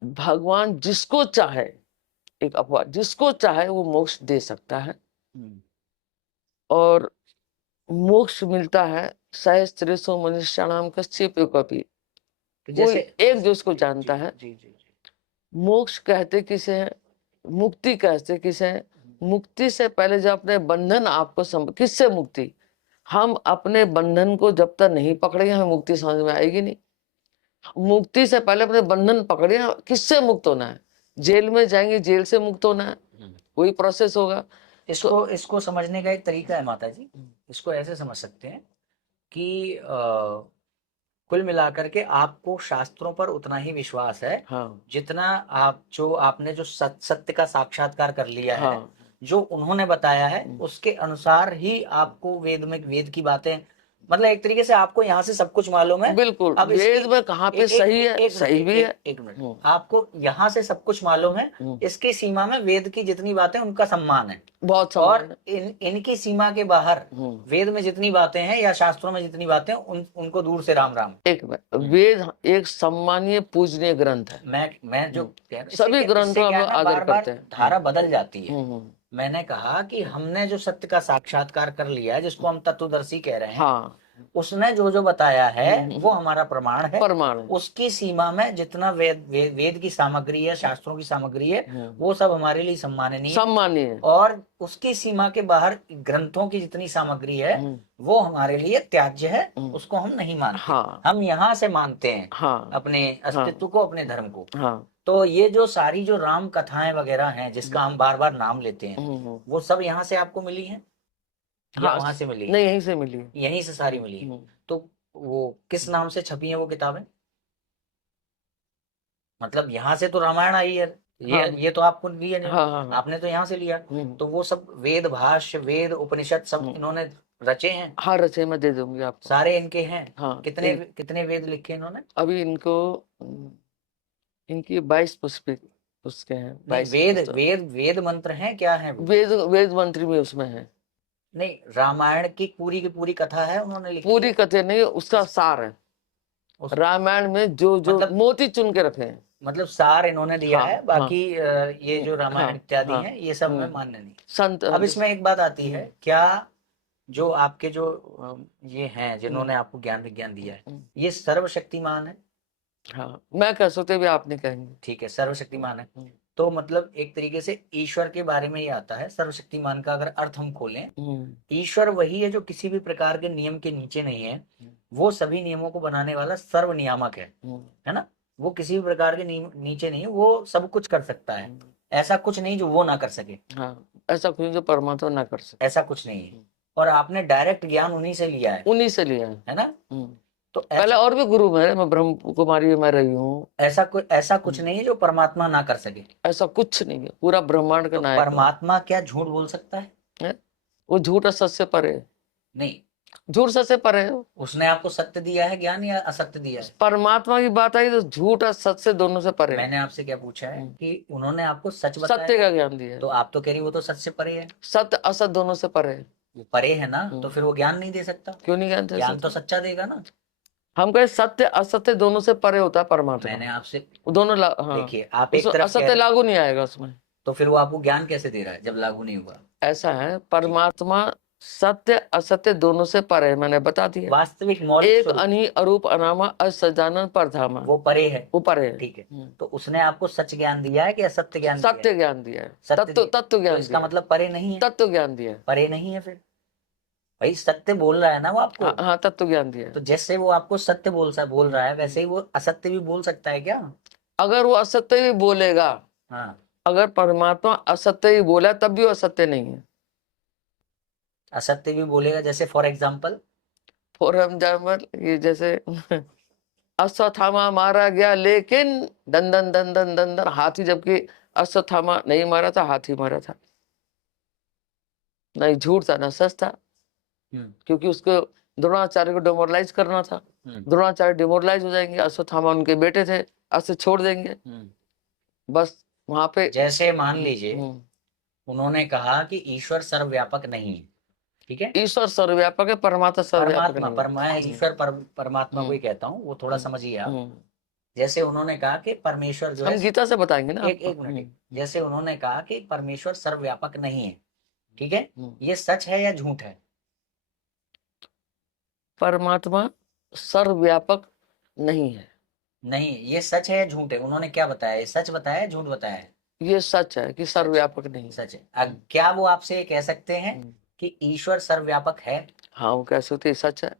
भगवान जिसको चाहे, एक अपवाद, जिसको चाहे वो मोक्ष दे सकता है। और मोक्ष मिलता है सहस्त्रेषु मनुष्याणाम कश्चित्। तो कोई जैसे एक जो इसको जानता है। जी जी जी मोक्ष कहते किसे हैं, मुक्ति कहते किसे हैं? मुक्ति से पहले जब अपने बंधन आपको किससे मुक्ति? हम अपने बंधन को जब तक नहीं पकड़ेंगे हमें मुक्ति समझ में आएगी नहीं। मुक्ति से पहले अपने बंधन पकड़े, किससे मुक्त होना है? जेल में जाएंगे, जेल से मुक्त होना है, वही प्रोसेस होगा। इसको समझने का एक तरीका है माता जी, इसको ऐसे समझ सकते हैं कि कुल मिलाकर के आपको शास्त्रों पर उतना ही विश्वास है हाँ जितना आपने जो सत्य का साक्षात्कार कर लिया है, हाँ जो उन्होंने बताया है उसके अनुसार ही आपको वेद की बातें, मतलब एक तरीके से आपको यहाँ से सब कुछ मालूम है। बिल्कुल। अब वेद में कहाँ पे सही है, सही भी है। एक मिनट, आपको यहाँ से सब कुछ मालूम है, इसकी सीमा में वेद की जितनी बातें उनका सम्मान है, बहुत और सम्मान इनकी सीमा के बाहर है। वेद में जितनी बातें हैं या शास्त्रों में जितनी बातें उनको दूर से राम राम। एक वेद एक सम्मानीय पूजनीय ग्रंथ है। मैं जो कह रहा हूं, सभी ग्रंथों क्या में है, आदर बार बार करते हैं। धारा बदल जाती है। मैंने कहा कि हमने जो सत्य का साक्षात्कार कर लिया है, जिसको हम तत्वदर्शी कह रहे हैं, हाँ, उसने जो बताया है वो हमारा प्रमाण है। प्रमाण है। उसकी सीमा में जितना वेद की सामग्री है, शास्त्रों की सामग्री है, वो सब हमारे लिए सम्माननीय है। और उसकी सीमा के बाहर ग्रंथों की जितनी सामग्री है वो हमारे लिए त्याज्य है, उसको हम नहीं मानते। हाँ, हम यहाँ से मानते हैं हाँ, अपने अस्तित्व को, अपने धर्म को। हाँ, तो ये जो सारी जो राम कथाएं वगैरह हैं, जिसका हम बार बार नाम लेते हैं, वो सब यहाँ से आपको मिली है या हाँ, वहां से मिली? नहीं, यहीं से मिली है। यहीं से सारी मिली है। तो वो किस नाम से छपी है वो किताबें? मतलब यहाँ से तो रामायण आई है, ये तो आपको लिया नहीं, हाँ, आपने तो यहाँ से लिया। तो वो सब वेद भाष्य, वेद उपनिषद सब इन्होंने रचे हैं। हाँ, रचे, मैं दे दूंगी आपको। सारे इनके हैं। हाँ, कितने वेद लिखे इन्होंने? अभी इनकी 22 पुस्तकें हैं। 22 वेद मंत्र हैं, क्या है वो? वेद मंत्री में उसमें है। नहीं, रामायण की पूरी कथा है उन्होंने लिखी? पूरी कथा नहीं, उसका सार है। रामायण में जो मतलब मोती चुन के रखे हैं, मतलब सार इन्होंने दिया है, बाकी ये जो रामायण इत्यादि हाँ, है ये सब में मान्य नहीं। संत। अब इसमें एक बात आती है, क्या जो आपके जो ये हैं जिन्होंने आपको ज्ञान विज्ञान दिया है, ये सर्वशक्तिमान है? हाँ, मैं कह सकते भी, आप नहीं कहेंगे। ठीक है, सर्वशक्तिमान है। तो मतलब एक तरीके से ईश्वर के बारे में ये आता है। सर्वशक्तिमान का अगर अर्थ हम खोलें, ईश्वर वही है जो किसी भी प्रकार के नियम के नीचे नहीं है, वो सभी नियमों को बनाने वाला सर्व नियामक है ना? वो किसी भी प्रकार के नीचे नहीं है, वो सब कुछ कर सकता है, ऐसा कुछ नहीं जो वो ना कर सके। हाँ, ऐसा कुछ जो परमात्मा ना कर सके, ऐसा कुछ नहीं है। और आपने डायरेक्ट ज्ञान उन्हीं से लिया है, उन्हीं से लिया है ना? तो पहले और भी गुरु मेरे, मैं ब्रह्म कुमारी में रही हूँ। ऐसा कुछ नहीं है जो परमात्मा ना कर सके, ऐसा कुछ नहीं है, पूरा ब्रह्मांड का नायक। परमात्मा क्या झूठ बोल सकता है? वो झूठ असत से परे नहीं, झूठ सच से परे है। उसने आपको सत्य दिया है ज्ञान या असत्य दिया है? परमात्मा की बात आई तो झूठ और सच से दोनों से परे। मैंने आपसे क्या पूछा है कि उन्होंने आपको सच बताया, सत्य का ज्ञान दिया है। तो आप तो कह रही वो तो सच से परे है। सत्य असत दोनों से परे है। वो परे है ना, तो फिर वो ज्ञान नहीं दे सकता? क्यों नहीं ज्ञान? ज्ञान तो सच्चा देगा ना। हम कहे सत्य असत्य दोनों से परे होता है परमात्मा। मैंने आपसे दोनों हाँ, देखिए, आप एक तरफ असत्य लागू नहीं आएगा उसमें, तो फिर वो आपको ज्ञान कैसे दे रहा है जब लागू नहीं हुआ? ऐसा है, परमात्मा सत्य असत्य दोनों से परे, मैंने बता दिया। वास्तविक मौलिक एक अनी अरूप अनामा असजानन परधामा, वो परे है, वो परे है। ठीक है, तो उसने आपको सच ज्ञान दिया है कि असत्य ज्ञान? सत्य ज्ञान दिया है, तत्व ज्ञान। इसका मतलब परे नहीं है, तत्व ज्ञान दिया है। परे नहीं है फिर भाई, सत्य बोल रहा है ना वो आपको। हाँ, तत्व ज्ञान दिया है। तो जैसे वो आपको सत्य बोल रहा है, वैसे ही वो असत्य भी बोल सकता है क्या? अगर वो असत्य भी बोलेगा, हाँ, अगर परमात्मा असत्य ही बोला तब भी वो असत्य नहीं है। असत्य भी बोलेगा, जैसे फॉर एग्जाम्पल ये जैसे अश्वत्थामा मारा गया लेकिन दंदन दंदन दंदन हाथी, जबकि अश्वत्थामा नहीं मारा था, हाथी मारा था। नहीं झूठ था ना सच था, क्योंकि उसको द्रोणाचार्य को डिमोरलाइज करना था। द्रोणाचार्य डिमोरलाइज हो जाएंगे, अश्वत्थामा उनके बेटे थे, अस्त्र छोड़ देंगे, बस वहां पे। जैसे मान लीजिए उन्होंने कहा कि ईश्वर सर्वव्यापक नहीं है, ठीक है? ईश्वर सर्वव्यापक है, परमात्मा सर्वव्यापक नहीं। ईश्वर परमात्मा को ही कहता हूँ, वो थोड़ा समझिए आप। जैसे उन्होंने कहा कि परमेश्वर जो है, हम गीता से बताएंगे ना। एक मिनट, जैसे उन्होंने कहा कि परमेश्वर सर्वव्यापक नहीं है, ठीक है? ये सच है या झूठ है? परमात्मा सर्वव्यापक नहीं है। नहीं, ये सच है या झूठ है? उन्होंने क्या बताया? ये सच बताया है, झूठ बताया है? ये सच है कि सर्वव्यापक नहीं है। सच है। क्या वो आपसे ये कह सकते हैं कि ईश्वर सर्वव्यापक है? हाँ, वो कह सकते हैं, सच है।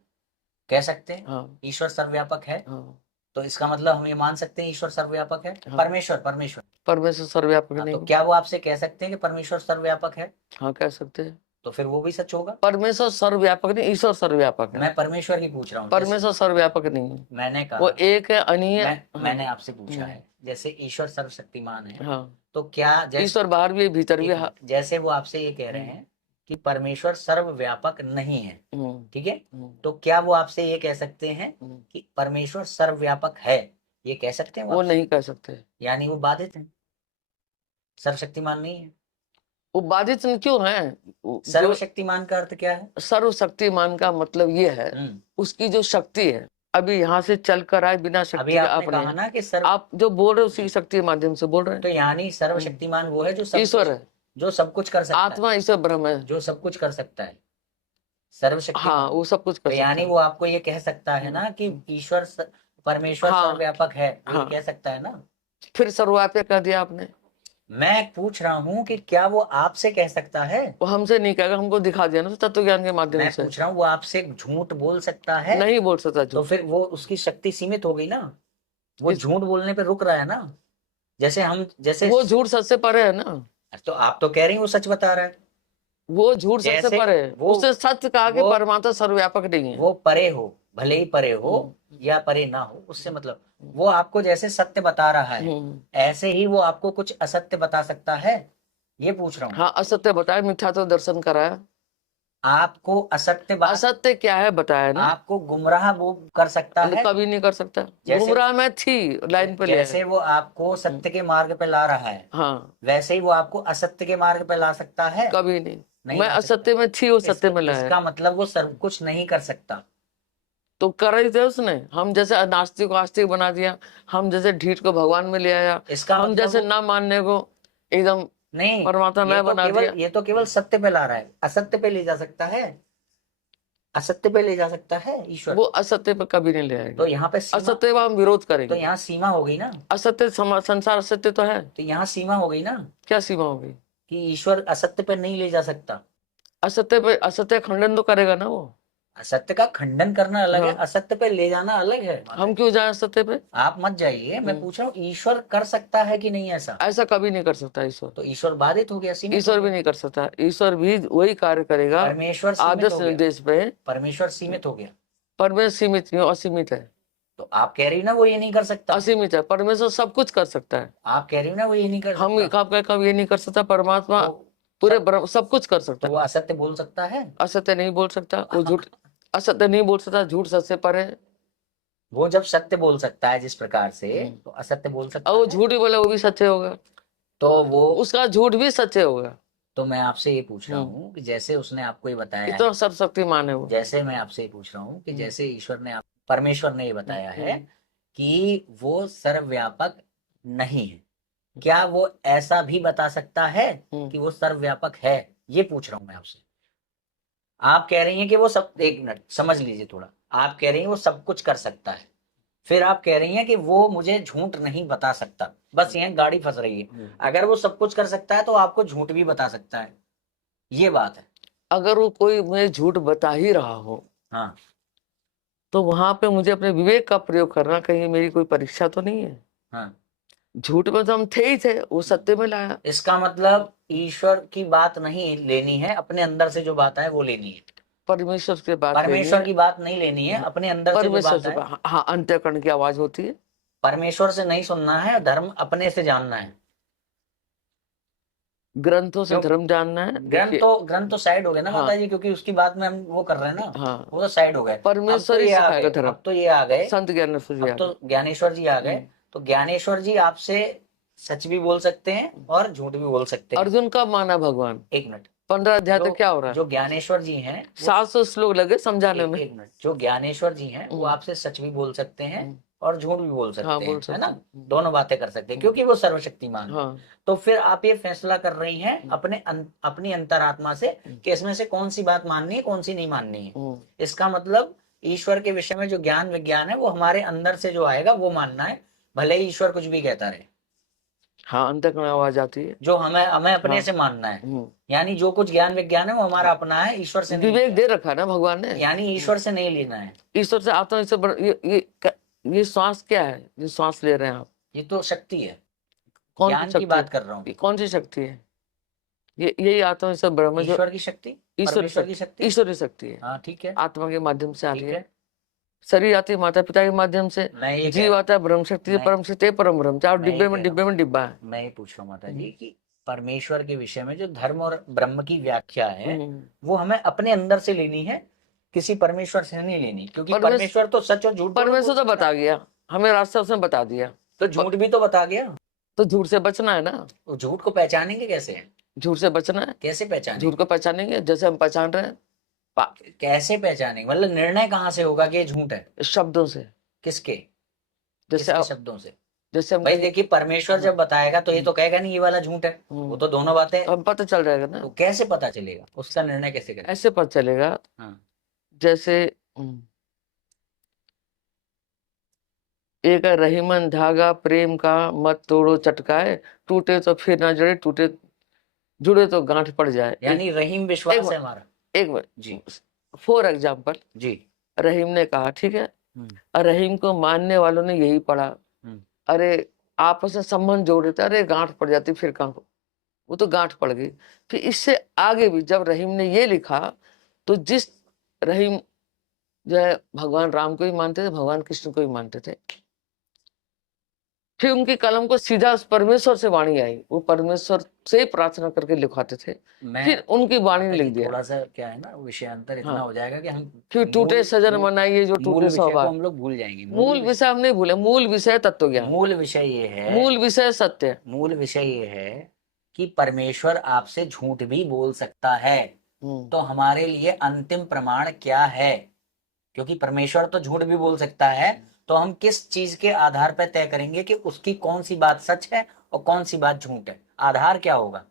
कह सकते हैं हाँ ईश्वर सर्वव्यापक है? हाँ, तो इसका मतलब हम ये मान सकते हैं ईश्वर सर्वव्यापक है। हाँ। परमेश्वर परमेश्वर परमेश्वर सर्वव्यापक हाँ, नहीं तो है। क्या वो आपसे कह सकते हैं कि परमेश्वर सर्वव्यापक है? हाँ, कह सकते हैं। तो फिर वो भी सच होगा। परमेश्वर सर्वव्यापक नहीं, ईश्वर सर्वव्यापक है। मैं परमेश्वर की पूछ रहा हूँ। परमेश्वर सर्वव्यापक नहीं है, मैंने वो कहा, एक है, अनीय। मैंने आपसे पूछा है, जैसे ईश्वर सर्वशक्तिमान है, हाँ, तो क्या ईश्वर बाहर भी है, भीतर भी है। जैसे वो आपसे ये कह रहे हैं कि परमेश्वर सर्वव्यापक नहीं है, ठीक है, तो क्या वो आपसे ये कह सकते हैं कि परमेश्वर सर्वव्यापक है? ये कह सकते हैं वो नहीं कह सकते। यानी वो बाधित है, सर्वशक्तिमान नहीं है। वो बाधित क्यों है? सर्वशक्तिमान का अर्थ क्या है? सर्वशक्तिमान का मतलब ये है, उसकी जो शक्ति है, अभी यहाँ से चल कर आए बिना शक्ति अभी के आपने आपने कहा ना कि आप जो बोल रहे हो उसी शक्ति के माध्यम से बोल रहे तो यानी सर्वशक्तिमान वो है जो सब ईश्वर है, जो सब कुछ कर सकता है, आत्मा ईश्वर ब्रह्म है, जो सब कुछ कर सकता है, सर्वशक्तिमान। हाँ, वो सब कुछ कर तो सकता यानी है। वो आपको ये कह सकता है ना कि ईश्वर परमेश्वर हाँ, सर्वव्यापक है, वो हाँ। कह सकता है ना। फिर सर्वव्यापक कह दिया आपने। मैं पूछ रहा हूँ कि क्या वो आपसे कह सकता है? वो हमसे नहीं कहेगा, हमको दिखा दिया ना तत्व ज्ञान के माध्यम मैं से। पूछ रहा हूँ वो आपसे झूठ बोल सकता है? नहीं बोल सकता तो झूठ। फिर वो उसकी शक्ति सीमित हो गई ना, वो इस- झूठ बोलने पे रुक रहा है ना। जैसे वो झूठ सच से परे है ना। तो आप तो कह रही हैं वो सच बता रहा है। वो झूठ सच से जैसे परे है, वो- उसने सच कहा कि वो- परमात्मा सर्वव्यापक नहीं है। वो परे हो, भले ही परे हो या परे ना हो, उससे मतलब वो आपको जैसे सत्य बता रहा है, ऐसे ही वो आपको कुछ असत्य बता सकता है, ये पूछ रहा हूँ। हाँ, असत्य बताया, मिथ्या तो दर्शन कराया। आपको असत्य बात, असत्य क्या है बताया ना। आपको गुमराह वो कर सकता है? कभी नहीं कर सकता। जैसे- गुमराह में थी लाइन पे ले जैसे आया। वो आपको सत्य के मार्ग पे ला रहा है, हाँ, वैसे ही वो आपको असत्य के मार्ग पे ला सकता है? कभी नहीं। नहीं मैं ला सकता। असत्य में थी, वो सत्य में लाया। इसका मतलब वो सब कुछ नहीं कर सकता। तो कर रही थे उसने। हम जैसे नास्तिक को आस्तिक बना दिया, हम जैसे ढीठ को भगवान में ले आया, इसका हम मतलब जैसे वो- ना मानने को एकदम नहीं, परमात्मा मैं बना दिया। ये तो केवल सत्य पे ला रहा है, असत्य पे ले जा सकता है? असत्य पे ले जा सकता है ईश्वर? वो असत्य पे कभी नहीं ले तो आएगा। यहाँ पे असत्य पे हम विरोध तो करेंगे। यहाँ सीमा हो गई ना। असत्य संसार असत्य तो है। तो यहाँ सीमा हो गई ना क्या सीमा हो गई? कि ईश्वर असत्य पे नहीं ले जा सकता। असत्य पे असत्य खंडन तो करेगा ना वो। असत्य का खंडन करना अलग है, हाँ। असत्य पे ले जाना अलग है। हम क्यों जाए असत्य पे? आप मत जाइए, मैं पूछ रहा हूँ ईश्वर कर सकता है कि नहीं ऐसा? ऐसा कभी नहीं कर सकता ईश्वर। तो ईश्वर बाधित हो गया, सीमित ईश्वर हो भी गया। नहीं कर सकता। ईश्वर भी वही कार्य करेगा परमेश्वर सीमित आदर्श हो गया। निर्देश पे। परमेश्वर सीमित हो गया। परमेश्वर सीमित नहीं, असीमित है। तो आप कह रही ना वो ये नहीं कर सकता? असीमित है। परमेश्वर सब कुछ कर सकता है। आप कह रही ना वो ये नहीं कर हम सकता? कब ये नहीं कर सकता? परमात्मा तो पूरे ब्रह्म सब कुछ कर सकता तो वो है। असत्य बोल सकता है? असत्य नहीं बोल सकता वो। झूठ असत्य नहीं बोल सकता, झूठ सच से परे है। वो जब सत्य बोल सकता है जिस प्रकार से, तो असत्य बोल सकता और वो है? झूठ ही बोले वो भी सच्चे होगा, तो वो उसका झूठ भी सच्चे होगा। तो मैं आपसे ये पूछ रहा हूँ कि जैसे उसने आपको ये बताया है, इतना सर्वशक्तिमान है वो। जैसे मैं आपसे ये पूछ रहा हूँ कि जैसे परमेश्वर ने ये बताया है कि वो सर्वव्यापक नहीं है, क्या वो ऐसा भी बता सकता है कि वो सर्वव्यापक है? ये पूछ रहा हूं मैं आपसे। आप कह रही हैं कि वो सब, एक मिनट समझ लीजिए थोड़ा, आप कह रही हैं वो सब कुछ कर सकता है, फिर आप कह रही हैं कि वो मुझे झूठ नहीं बता सकता। बस यह गाड़ी फंस रही है। अगर वो सब कुछ कर सकता है तो आपको झूठ भी बता सकता है, ये बात है। अगर वो कोई मुझे झूठ बता ही रहा हो, हाँ, तो वहां पे मुझे अपने विवेक का प्रयोग करना, कहीं मेरी कोई परीक्षा तो नहीं है। हाँ, झूठ में तो हम थे ही थे, वो सत्य में लाया। इसका मतलब ईश्वर की बात नहीं लेनी है, अपने अंदर से जो बात है वो लेनी है। परमेश्वर से बात परमेश्वर की बात नहीं लेनी है, अपने अंदर से जो परमेश्वर बात से है। हाँ, अंतःकरण की आवाज होती है। परमेश्वर से नहीं सुनना है, धर्म अपने से जानना है। ग्रंथों से धर्म जानना है। ग्रंथ तो साइड हो गए ना हाँ, माता जी, क्योंकि उसकी बात में हम वो कर रहे हैं ना। हाँ, वो तो साइड हो गए। परमेश्वर ही सिखाएगा धर्म। अब तो ये आ गए संत ज्ञानेश्वर जी। अब तो ज्ञानेश्वर जी आ गए। तो ज्ञानेश्वर जी आपसे सच भी बोल सकते हैं और झूठ भी बोल सकते हैं। अर्जुन का माना भगवान। एक मिनट, 15 अध्याय तक क्या हो रहा है? जो ज्ञानेश्वर जी हैं 700 श्लोक लगे समझाने में। एक मिनट, जो ज्ञानेश्वर जी हैं वो आपसे सच भी बोल सकते हैं और झूठ भी बोल सकते हैं, है ना? दोनों बातें कर सकते हैं क्योंकि वो सर्वशक्तिमान है। तो फिर आप ये फैसला कर रही हैं अपनी अंतरात्मा से कि इसमें से कौन सी बात माननी है, कौन सी नहीं माननी है। इसका मतलब ईश्वर के विषय में जो ज्ञान विज्ञान है वो हमारे अंदर से जो आएगा वो मानना है, भले ही ईश्वर कुछ भी कहता रहे। हाँ, अंतःकरण आवाज आती है। जो हमें हमें अपने हाँ। से मानना है, यानी जो कुछ ज्ञान विज्ञान है वो हमारा अपना है, ईश्वर से नहीं विवेक लिया दे रखा है ना भगवान ने, है। यानी ईश्वर से नहीं लेना है। ईश्वर से आत्मा से ये श्वास क्या है, ये श्वास ले रहे हैं आप, ये तो शक्ति है, कौन सी ज्ञान की शक्ति बात है? कर रहा हूँ। ये कौन सी शक्ति है? ये यही आत्मा से ब्रह्म जो ईश्वर की शक्ति, परमेश्वर की शक्ति, ईश्वरी शक्ति है। हाँ ठीक है, आत्मा के माध्यम से आती ठीक है। है। शरीर आती है माता पिता के माध्यम से, मैं ये कह जीव रहा आता है ब्रह्म शक्ति से, मैं- परम शक्ति है परम ब्रह्म, चाहे मैं ये डिब्बे कह में रहा डिब्बे में डिब्बा है। मैं ये पूछ रहा हूँ माता जी कि परमेश्वर के विषय में जो धर्म और ब्रह्म की व्याख्या है वो हमें अपने अंदर से लेनी है, किसी परमेश्वर से नहीं लेनी, क्योंकि परमेश्वर तो सच और झूठ दोनों परमेश्वर बोल तो सकता बता है। गया हमें, रास्ता उसने बता दिया, तो झूठ भी तो बता गया, तो झूठ से बचना है ना। तो झूठ को पहचानेंगे कैसे? झूठ से बचना है, कैसे पहचानेंगे? झूठ को पहचानेंगे जैसे हम पहचान रहे हैं कैसे पहचानेंगे? मतलब निर्णय कहाँ से होगा कि ये झूठ है? शब्दों से। किसके? जैसे किसके शब्दों से? जैसे हम भाई देखिए, परमेश्वर जब बताएगा तो ये तो कहेगा नहीं ये वाला झूठ है, वो तो दोनों बातें। हम पता चल जाएगा ना। तो कैसे पता चलेगा? उसका निर्णय कैसे करें? ऐसे पता चलेगा हाँ। जैसे एक है रहीमन धागा प्रेम का, मत तोड़ो चटकाए, टूटे तो फिर ना जुड़े, टूटे जुड़े तो गांठ पड़ जाए। यानी रहीम विश्वास है हमारा। एक मिनट जी, फॉर एग्जाम्पल, जी, रहीम ने कहा ठीक है, रहीम को मानने वालों ने यही पढ़ा, अरे आपस में संबंध जोड़े थे, अरे गांठ पड़ जाती, फिर कहाँ, वो तो गांठ पड़ गई। फिर इससे आगे भी जब रहीम ने ये लिखा, तो जिस रहीम जो है भगवान राम को ही मानते थे, भगवान कृष्ण को ही मानते थे, फिर उनकी कलम को सीधा उस परमेश्वर से वाणी आई, वो परमेश्वर से प्रार्थना करके लिखवाते थे, फिर उनकी वाणी ने लिख दिया। थोड़ा सा क्या है ना, विषयांतर इतना हो जाएगा कि हम फिर टूटे सजन मनाइए जो टूटे स्वभाव, हम लोग भूल जाएंगे। मूल विषय हम नहीं भूले, मूल विषय तत्व ज्ञान, मूल विषय ये है, मूल विषय सत्य, मूल विषय ये है कि परमेश्वर आपसे झूठ भी बोल सकता है। तो हमारे लिए अंतिम प्रमाण क्या है? क्योंकि परमेश्वर तो झूठ भी बोल सकता है, तो हम किस चीज के आधार पर तय करेंगे कि उसकी कौन सी बात सच है और कौन सी बात झूठ है? आधार क्या होगा?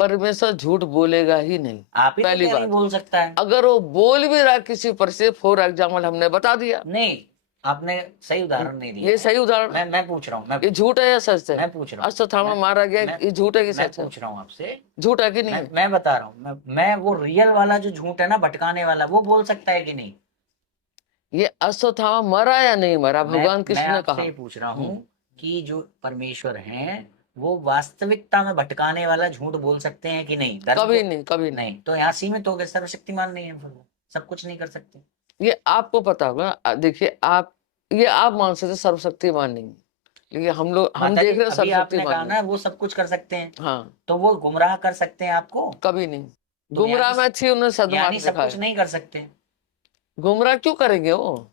परमेश्वर झूठ बोलेगा ही नहीं। आप ही पहली तो बात बोल सकता है। अगर वो बोल भी रहा किसी पर से, फॉर एग्जाम्पल हमने बता दिया। नहीं, आपने सही उदाहरण नहीं दिया। ये सही उदाहरण, मैं पूछ रहा हूँ, ये झूठ है या सच है? मैं पूछ रहा हूँ, अश्वत्थामा मारा गया, ये झूठ है कि सच है? पूछ रहा हूँ आपसे, झूठ है कि नहीं? मैं बता रहा हूँ, मैं वो रियल वाला जो झूठ है ना, भटकाने वाला, वो बोल सकता है कि नहीं? ये अश्वत्थामा मरा या नहीं मरा, भगवान कृष्ण ने कहा। मैं पूछ रहा हूँ कि जो परमेश्वर हैं वो वास्तविकता में भटकाने वाला झूठ बोल सकते हैं कि नहीं? कभी नहीं, कभी नहीं। तो यहाँ सीमित हो गए, सर्वशक्तिमान नहीं है, सब कुछ नहीं कर सकते। ये आपको पता होगा, देखिए आप, ये आप मान सकते सर्वशक्तिमान नहीं, लेकिन हम लोग हम देख रहे हैं सर्वशक्तिमान ना, वो सब कुछ कर सकते हैं। हाँ, तो वो गुमराह कर सकते हैं आपको? कभी नहीं। गुमराह में थी उन्होंने सदमार्ग सब कुछ नहीं कर सकते। गुमराह क्यों करेंगे वो?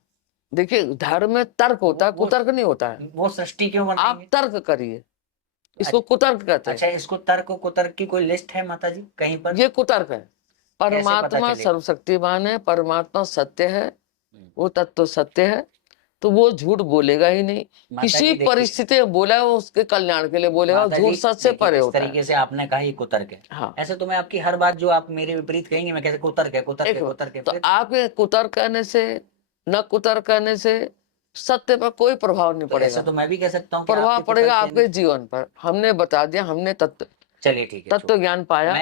देखिए धर्म में तर्क होता है, कुतर्क नहीं होता है। वो सृष्टि क्यों बनाएंगे? आप तर्क करिए, इसको कुतर्क कहते हैं। अच्छा, इसको तर्क और कुतर्क की कोई लिस्ट है माता जी कहीं पर? ये कुतर्क है। परमात्मा सर्वशक्तिमान है, परमात्मा सत्य है, वो तत्व सत्य है, तो वो झूठ बोलेगा ही नहीं। किसी परिस्थिति में बोला है वो उसके कल्याण के लिए बोलेगा, झूठ सच से परे होता है। तरीके से आपने कहा ये कुतर्क है। हाँ। ऐसे तो मैं आपकी हर बात जो आप मेरे विपरीत कहेंगे मैं कैसे कुतर्क है, कुतर्क है, कुतर्क है। तो आप कुतर्क करने से, न कुतर्क करने से सत्य पर कोई प्रभाव नहीं पड़ेगा। तो मैं भी कह सकता हूँ प्रभाव पड़ेगा आपके जीवन पर। हमने बता दिया, हमने तत्व, चलिए ठीक है, तत्व ज्ञान पाया,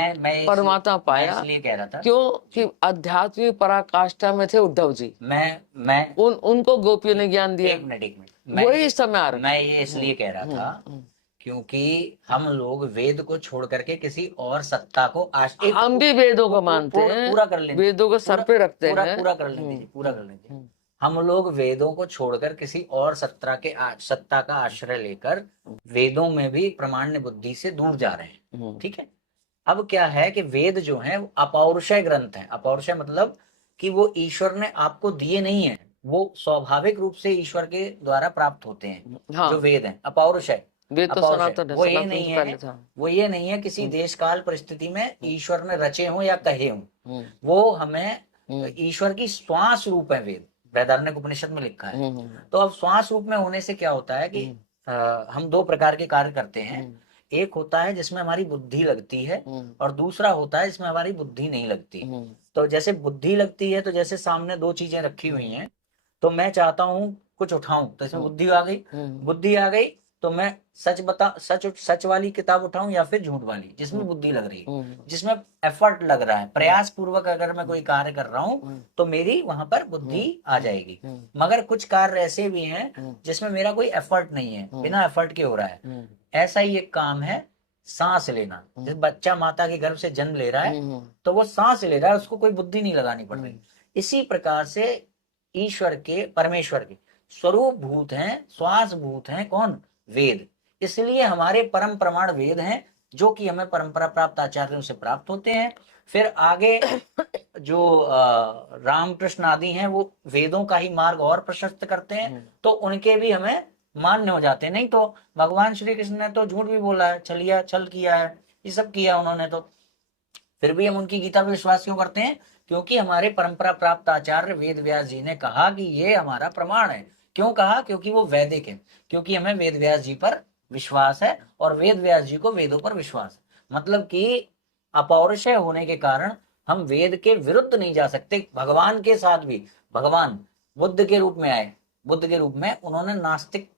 परमात्मा पाया। इसलिए कह रहा था क्यों कि आध्यात्मिक पराकाष्ठा में थे उद्धव जी, मैं उनको गोपियों ने ज्ञान दिया। एक मिनट वही समय आ रहा। मैं ये इसलिए कह रहा था क्योंकि हम लोग वेद को छोड़ करके किसी और सत्ता को हम भी वेदों को मानते हैं, पूरा कर लेंगे, वेदों को सर पे रखते हैं, पूरा कर लेंगे, पूरा कर लेंगे। हम लोग वेदों को छोड़कर किसी और सत्ता का आश्रय लेकर वेदों में भी प्रमाण्य बुद्धि से दूर जा रहे हैं। ठीक है, अब क्या है कि वेद जो है अपौरुषय ग्रंथ है। अपौरुषय मतलब कि वो ईश्वर ने आपको दिए नहीं है, वो स्वाभाविक रूप से ईश्वर के द्वारा प्राप्त होते हैं। हाँ। जो वेद है अपौरुषय, वो ये नहीं है, वो ये नहीं है किसी देश काल परिस्थिति में ईश्वर ने रचे हो या कहे हो, वो हमें ईश्वर की श्वास रूप है। वेद बृहदारण्यक उपनिषद में लिखा है। तो अब श्वास रूप में होने से क्या होता है कि हम दो प्रकार के कार्य करते हैं। एक होता है जिसमें हमारी बुद्धि लगती है और दूसरा होता है जिसमें हमारी बुद्धि नहीं लगती। तो जैसे बुद्धि लगती है, तो जैसे सामने दो चीजें रखी हुई हैं, तो मैं चाहता हूँ कुछ उठाऊं, तो इसमें बुद्धि आ गई। बुद्धि आ गई तो मैं सच वाली किताब उठाऊं या फिर झूठ वाली जिसमें बुद्धि लग रही है, जिसमें एफर्ट लग रहा है, प्रयास पूर्वक अगर मैं कोई कार्य कर रहा हूं तो मेरी वहां पर बुद्धि आ जाएगी। मगर कुछ कार्य ऐसे भी हैं जिसमें मेरा कोई एफर्ट नहीं है, बिना एफर्ट के हो रहा है। ऐसा ही एक काम है सांस लेना। जब बच्चा माता के गर्भ से जन्म ले रहा है तो वो सांस ले रहा है, उसको कोई बुद्धि नहीं लगानी पड़ रही। इसी प्रकार से ईश्वर के, परमेश्वर के स्वरूप भूत हैं, श्वास भूत हैं कौन? वेद। इसलिए हमारे परम प्रमाण वेद हैं, जो कि हमें परंपरा प्राप्त आचार्यों से प्राप्त होते हैं। फिर आगे जो रामकृष्ण आदि हैं वो वेदों का ही मार्ग और प्रशस्त करते हैं, तो उनके भी हमें मान्य हो जाते हैं। नहीं तो भगवान श्री कृष्ण ने तो झूठ भी बोला है, छल किया है, ये सब किया उन्होंने, तो फिर भी हम उनकी गीता पर विश्वास क्यों करते हैं? क्योंकि हमारे परंपरा प्राप्त आचार्य वेद व्यास जी ने कहा कि ये हमारा प्रमाण है। क्यों कहा? क्योंकि वो वैदिक है, क्योंकि हमें वेद व्यास जी पर विश्वास है और वेद व्यास जी को वेदों पर विश्वास है। मतलब कि अपौरुषेय होने के कारण हम वेद के विरुद्ध नहीं जा सकते। भगवान के साथ भी, भगवान बुद्ध के रूप में आए, बुद्ध के रूप में उन्होंने नास्तिक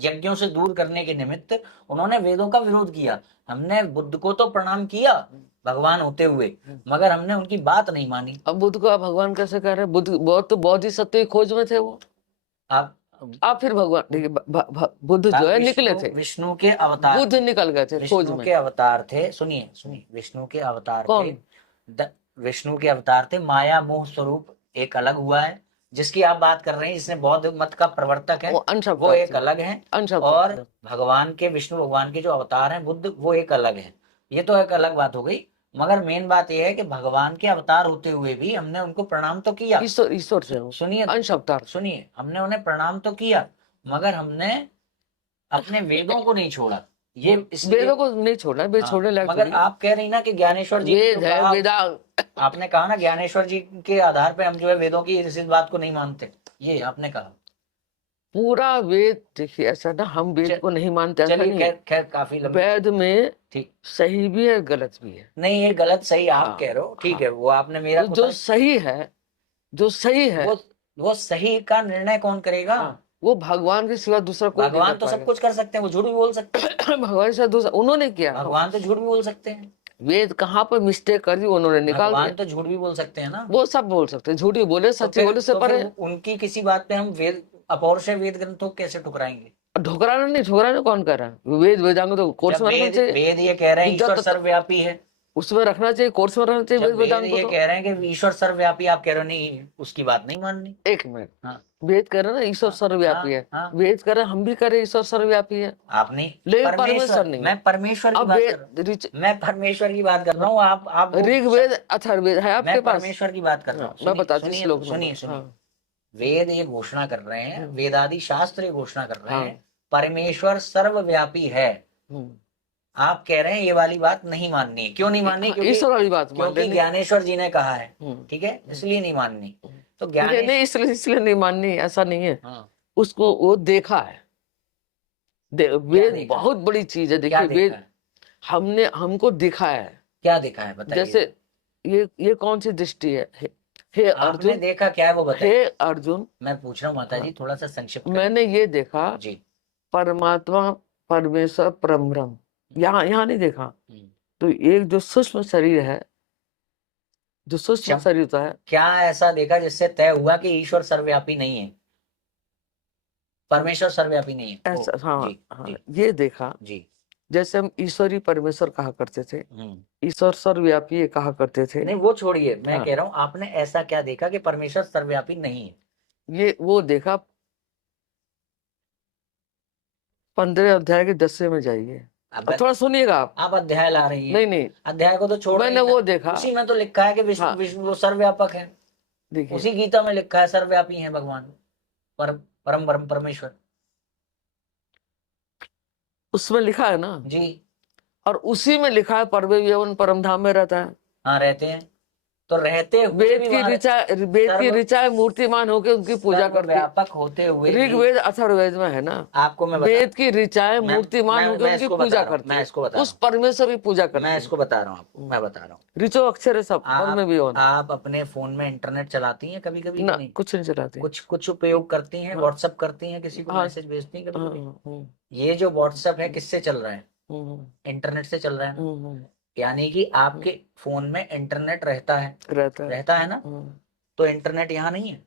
यज्ञों से दूर करने के निमित्त उन्होंने वेदों का विरोध किया। हमने बुद्ध को तो प्रणाम किया भगवान होते हुए, मगर हमने उनकी बात नहीं मानी। अब बुद्ध को आप भगवान कैसे कह रहे हैं? बुद्ध बहुत तो बोधिसत्व की खोज में थे वो। आप फिर भगवान देखिए, बुद्ध जो है निकले थे, विष्णु के अवतार, बुद्ध निकल गए थे खोज विष्णु में। के अवतार थे। सुनिए सुनिए, विष्णु के अवतार कौन? थे, विष्णु के अवतार थे। माया मोह स्वरूप एक अलग हुआ है, जिसकी आप बात कर रहे हैं, जिसने बौद्ध मत का प्रवर्तक है, वो एक अलग है। और भगवान के, विष्णु भगवान के जो अवतार हैं बुद्ध, वो एक अलग है। ये तो एक अलग बात हो गई, मगर मेन बात यह है कि भगवान के अवतार होते हुए भी हमने उनको प्रणाम तो किया। ईश्वर से सुनिए, अंश अवतार, सुनिए, हमने उन्हें प्रणाम तो किया, मगर हमने अपने वेदों को नहीं छोड़ा। ये वेदों को नहीं छोड़ना, वेद छोड़ने लायक मगर आप कह रही ना कि ज्ञानेश्वर जी वेद है, वेदांग। आपने कहा ना ज्ञानेश्वर जी के आधार पे हम जो है वेदों की इस बात को नहीं मानते, ये आपने कहा। पूरा वेद देखिए, ऐसा ना हम वेद को नहीं मानते, चलिए खैर काफी वेद में ठीक सही भी है गलत भी है। नहीं, ये गलत सही आप कह रहे हो, ठीक है, वो आपने मेरा जो सही है, जो सही है, वो सही का निर्णय कौन करेगा? वो भगवान के सिवा दूसरा कोई। भगवान तो सब कुछ कर सकते हैं, वो झूठ भी बोल सकते हैं। भगवान से दूसरा उन्होंने किया, भगवान तो झूठ भी बोल सकते हैं। वेद कहाँ पर मिस्टेक कर दी उन्होंने निकाल दिया। भगवान तो झूठ भी बोल सकते हैं ना, वो सब बोल सकते हैं, झूठी बोले सच्ची बोले से पर उनकी किसी बात पे हम वेद अपौरुषेय वेद ग्रंथों कैसे ठुकराएंगे? ठुकराना नहीं, ठुकराना कौन कर रहा है? वेद वेदांग तो कोर्स में रखना चाहिए। वेद ये कह रहे हैं ईश्वर सर्वव्यापी है, उसमें रखना चाहिए, कोर्स में रखना चाहिए। वेद वेदांग ये कह रहे हैं कि ईश्वर सर्वव्यापी, आप कह रहे हो नहीं, उसकी बात नहीं माननी। एक मिनट, वेद कह रहे ना ईश्वर सर्वव्यापी है, वेद कह रहे हम भी कह रहे ईश्वर सर्वव्यापी है। आप नहीं, परमेश्वर नहीं, मैं परमेश्वर की बात कर रहा हूं, मैं परमेश्वर की बात कर रहा हूँ। आप ऋग्वेद अथर्ववेद है आपके पास, परमेश्वर की बात कर रहा हूँ। मैं बताती हूँ, सुनिए सुनिए, वेद ये घोषणा कर रहे हैं, वेदादि शास्त्र ये घोषणा कर रहे हैं परमेश्वर सर्वव्यापी है। आप कह रहे हैं ये वाली बात नहीं माननी है। क्यों नहीं माननी? ईश्वर वाली बात क्योंकि ज्ञानेश्वर जी ने कहा है, ठीक है, इसलिए नहीं माननी। तो ज्ञानेश्वर इसलिए नहीं माननी, ऐसा नहीं है। उसको वो देखा है, वेद बहुत बड़ी चीज है। देखिए वेद हमको दिखा है। क्या दिखा है बताइए? जैसे ये कौन सी दृष्टि है? हे अर्जुन, देखा क्या है वो बताइए। हे अर्जुन, मैं पूछ रहा हूँ माता जी, थोड़ा सा संक्षिप्त। मैंने ये देखा जी, परमात्मा परमेश्वर परब्रह्म, यहाँ नहीं देखा। तो एक जो सूक्ष्म शरीर है, जो सूक्ष्म शरीर होता है, क्या ऐसा देखा जिससे तय हुआ कि ईश्वर सर्वव्यापी नहीं है, परमेश्वर सर्वव्यापी नहीं है? ऐसा हाँ, ये देखा जी। जैसे हम ईश्वरी परमेश्वर कहा करते थे, ईश्वर सर्वव्यापी कहा करते थे। नहीं वो छोड़िए, मैं कह रहा हूँ आपने ऐसा क्या देखा कि परमेश्वर सर्वव्यापी नहीं है? ये वो देखा 15 अध्याय के 10 में जाइए, थोड़ा सुनिएगा आप अध्याय ला रही हैं। नहीं अध्याय को तो छोड़, मैंने वो देखा, उसी में तो लिखा है कि विष्णु वो सर्वव्यापक है। देखिए उसी गीता में लिखा है सर्वव्यापी है भगवान, परम परमेश्वर, उसमें लिखा है ना जी। और उसी में लिखा है परम धाम में रहता है। हाँ रहते हैं। तो रहते हुए वेद भी की सर्व ऋचा मूर्तिमान होकर उनकी पूजा करती। व्यापक होते हुए भी ऋग्वेद अथर्ववेद में है ना, आपको मैं वेद की ऋचाएं मूर्तिमान होकर उनकी पूजा करती मैं है, इसको बता उस रहा परमेश्वर की पूजा हूँ, करती मैं है। इसको बता रहा हूँ आपको, मैं बता रहा हूँ। ऋचो अक्षर है सब, पर में भी होना आप अपने फोन में इंटरनेट चलाती हैं कभी कभी? ना, नहीं, कुछ नहीं चलाते। कुछ कुछ उपयोग करती हैं, हाँ। व्हाट्सएप करती हैं, किसी को हाँ। मैसेज भेजती हैं कभी हाँ, कभी? ये जो व्हाट्सएप है किससे चल रहा है? हम्म, इंटरनेट से चल रहा है ना। हम्म, यानी कि आपके फोन में इंटरनेट रहता है, रहता है। ना। तो इंटरनेट यहाँ नहीं है,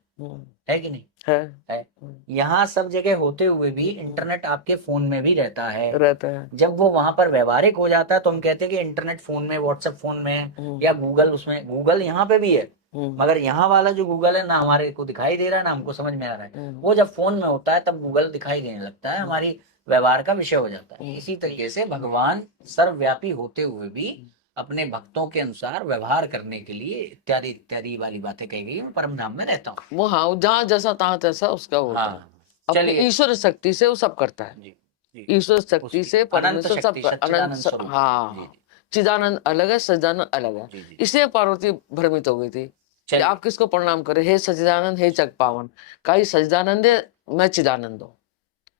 है कि नहीं? है। है। यहाँ सब जगह होते हुए भी इंटरनेट आपके फोन में भी रहता है। जब वो वहां पर व्यवहारिक हो जाता है तो हम कहते हैं कि इंटरनेट फोन में, व्हाट्सएप फोन में है, या गूगल उसमें, गूगल यहाँ पे भी है, मगर यहाँ वाला जो गूगल है ना हमारे को दिखाई दे रहा है ना हमको समझ में आ रहा है। वो जब फोन में होता है तब गूगल दिखाई देने लगता है, हमारी व्यवहार का विषय हो जाता है। इसी तरीके से भगवान सर्वव्यापी होते हुए भी अपने भक्तों के अनुसार व्यवहार करने के लिए इत्यादि इत्यादि वाली बातें कही गई। मैं परम धाम में रहता हूँ। वो हाँ, जहाँ जैसा तहाँ तैसा उसका होता है। अपनी चलिए, ईश्वर शक्ति से वो सब करता है। जी, जी, ईश्वर शक्ति से अनंत परमेश्वर सब शक्ति, सच्चिदानंद स्वरूप। हाँ, चिदानंद अलग है, सच्चिदानंद अलग है। इसलिए पार्वती भ्रमित हो गई थी कि आप किसको प्रणाम करें, हे सच्चिदानंद, हे जग पावन। कहीं सच्चिदानंद है, मैं चिदानंद हूँ।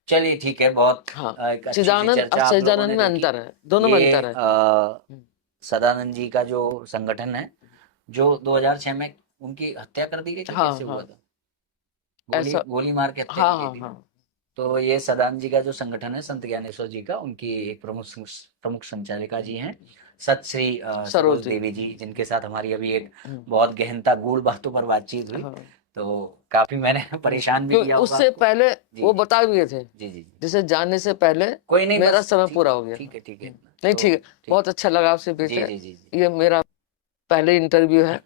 चलिए ठीक है, बहुत हाँ, एक अच्छी सी चिदानंद चर्चा और आप लोगों सच्चिदानंद ने में देखी। अंतर है, दोनों में अंतर है। सदानंद जी का जो संगठन है, जो 2006 में उनकी हत्या कर दी गई थी, हाँ, कैसे हुआ हाँ, था? ऐसा, गोली मार के हत्या हाँ, की हाँ, गई थी। हाँ, तो ये सदानंद जी का जो संगठन है, संत ज्ञानेश्वर जी का, उनकी एक प्रमुख संचालिका जी हैं सत श्री सरोज देवी जी, जिनके साथ हमारी अभी एक बहुत गहनता गूढ़ बातों पर बातचीत हुई। तो काफी मैंने परेशान भी किया होगा उससे आपको। पहले वो बता भी गए थे। जी, जिसे जानने से पहले कोई नहीं, मेरा बस समय पूरा हो गया। ठीक है, ठीक है। नहीं, तो ठीक है, बहुत अच्छा लगा आपसे जी, बेटे। जी, जी, ये मेरा पहले इंटरव्यू है,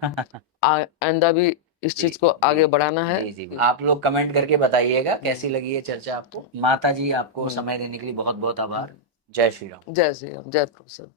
आइंदा भी इस जी, चीज को आगे बढ़ाना है। जी, जी, आप लोग कमेंट करके बताइएगा कैसी लगी ये चर्चा आपको। माता जी, आपको समय देने के लिए बहुत बहुत आभार। जय श्री राम। जय श्री राम, जय प्रोफेसर।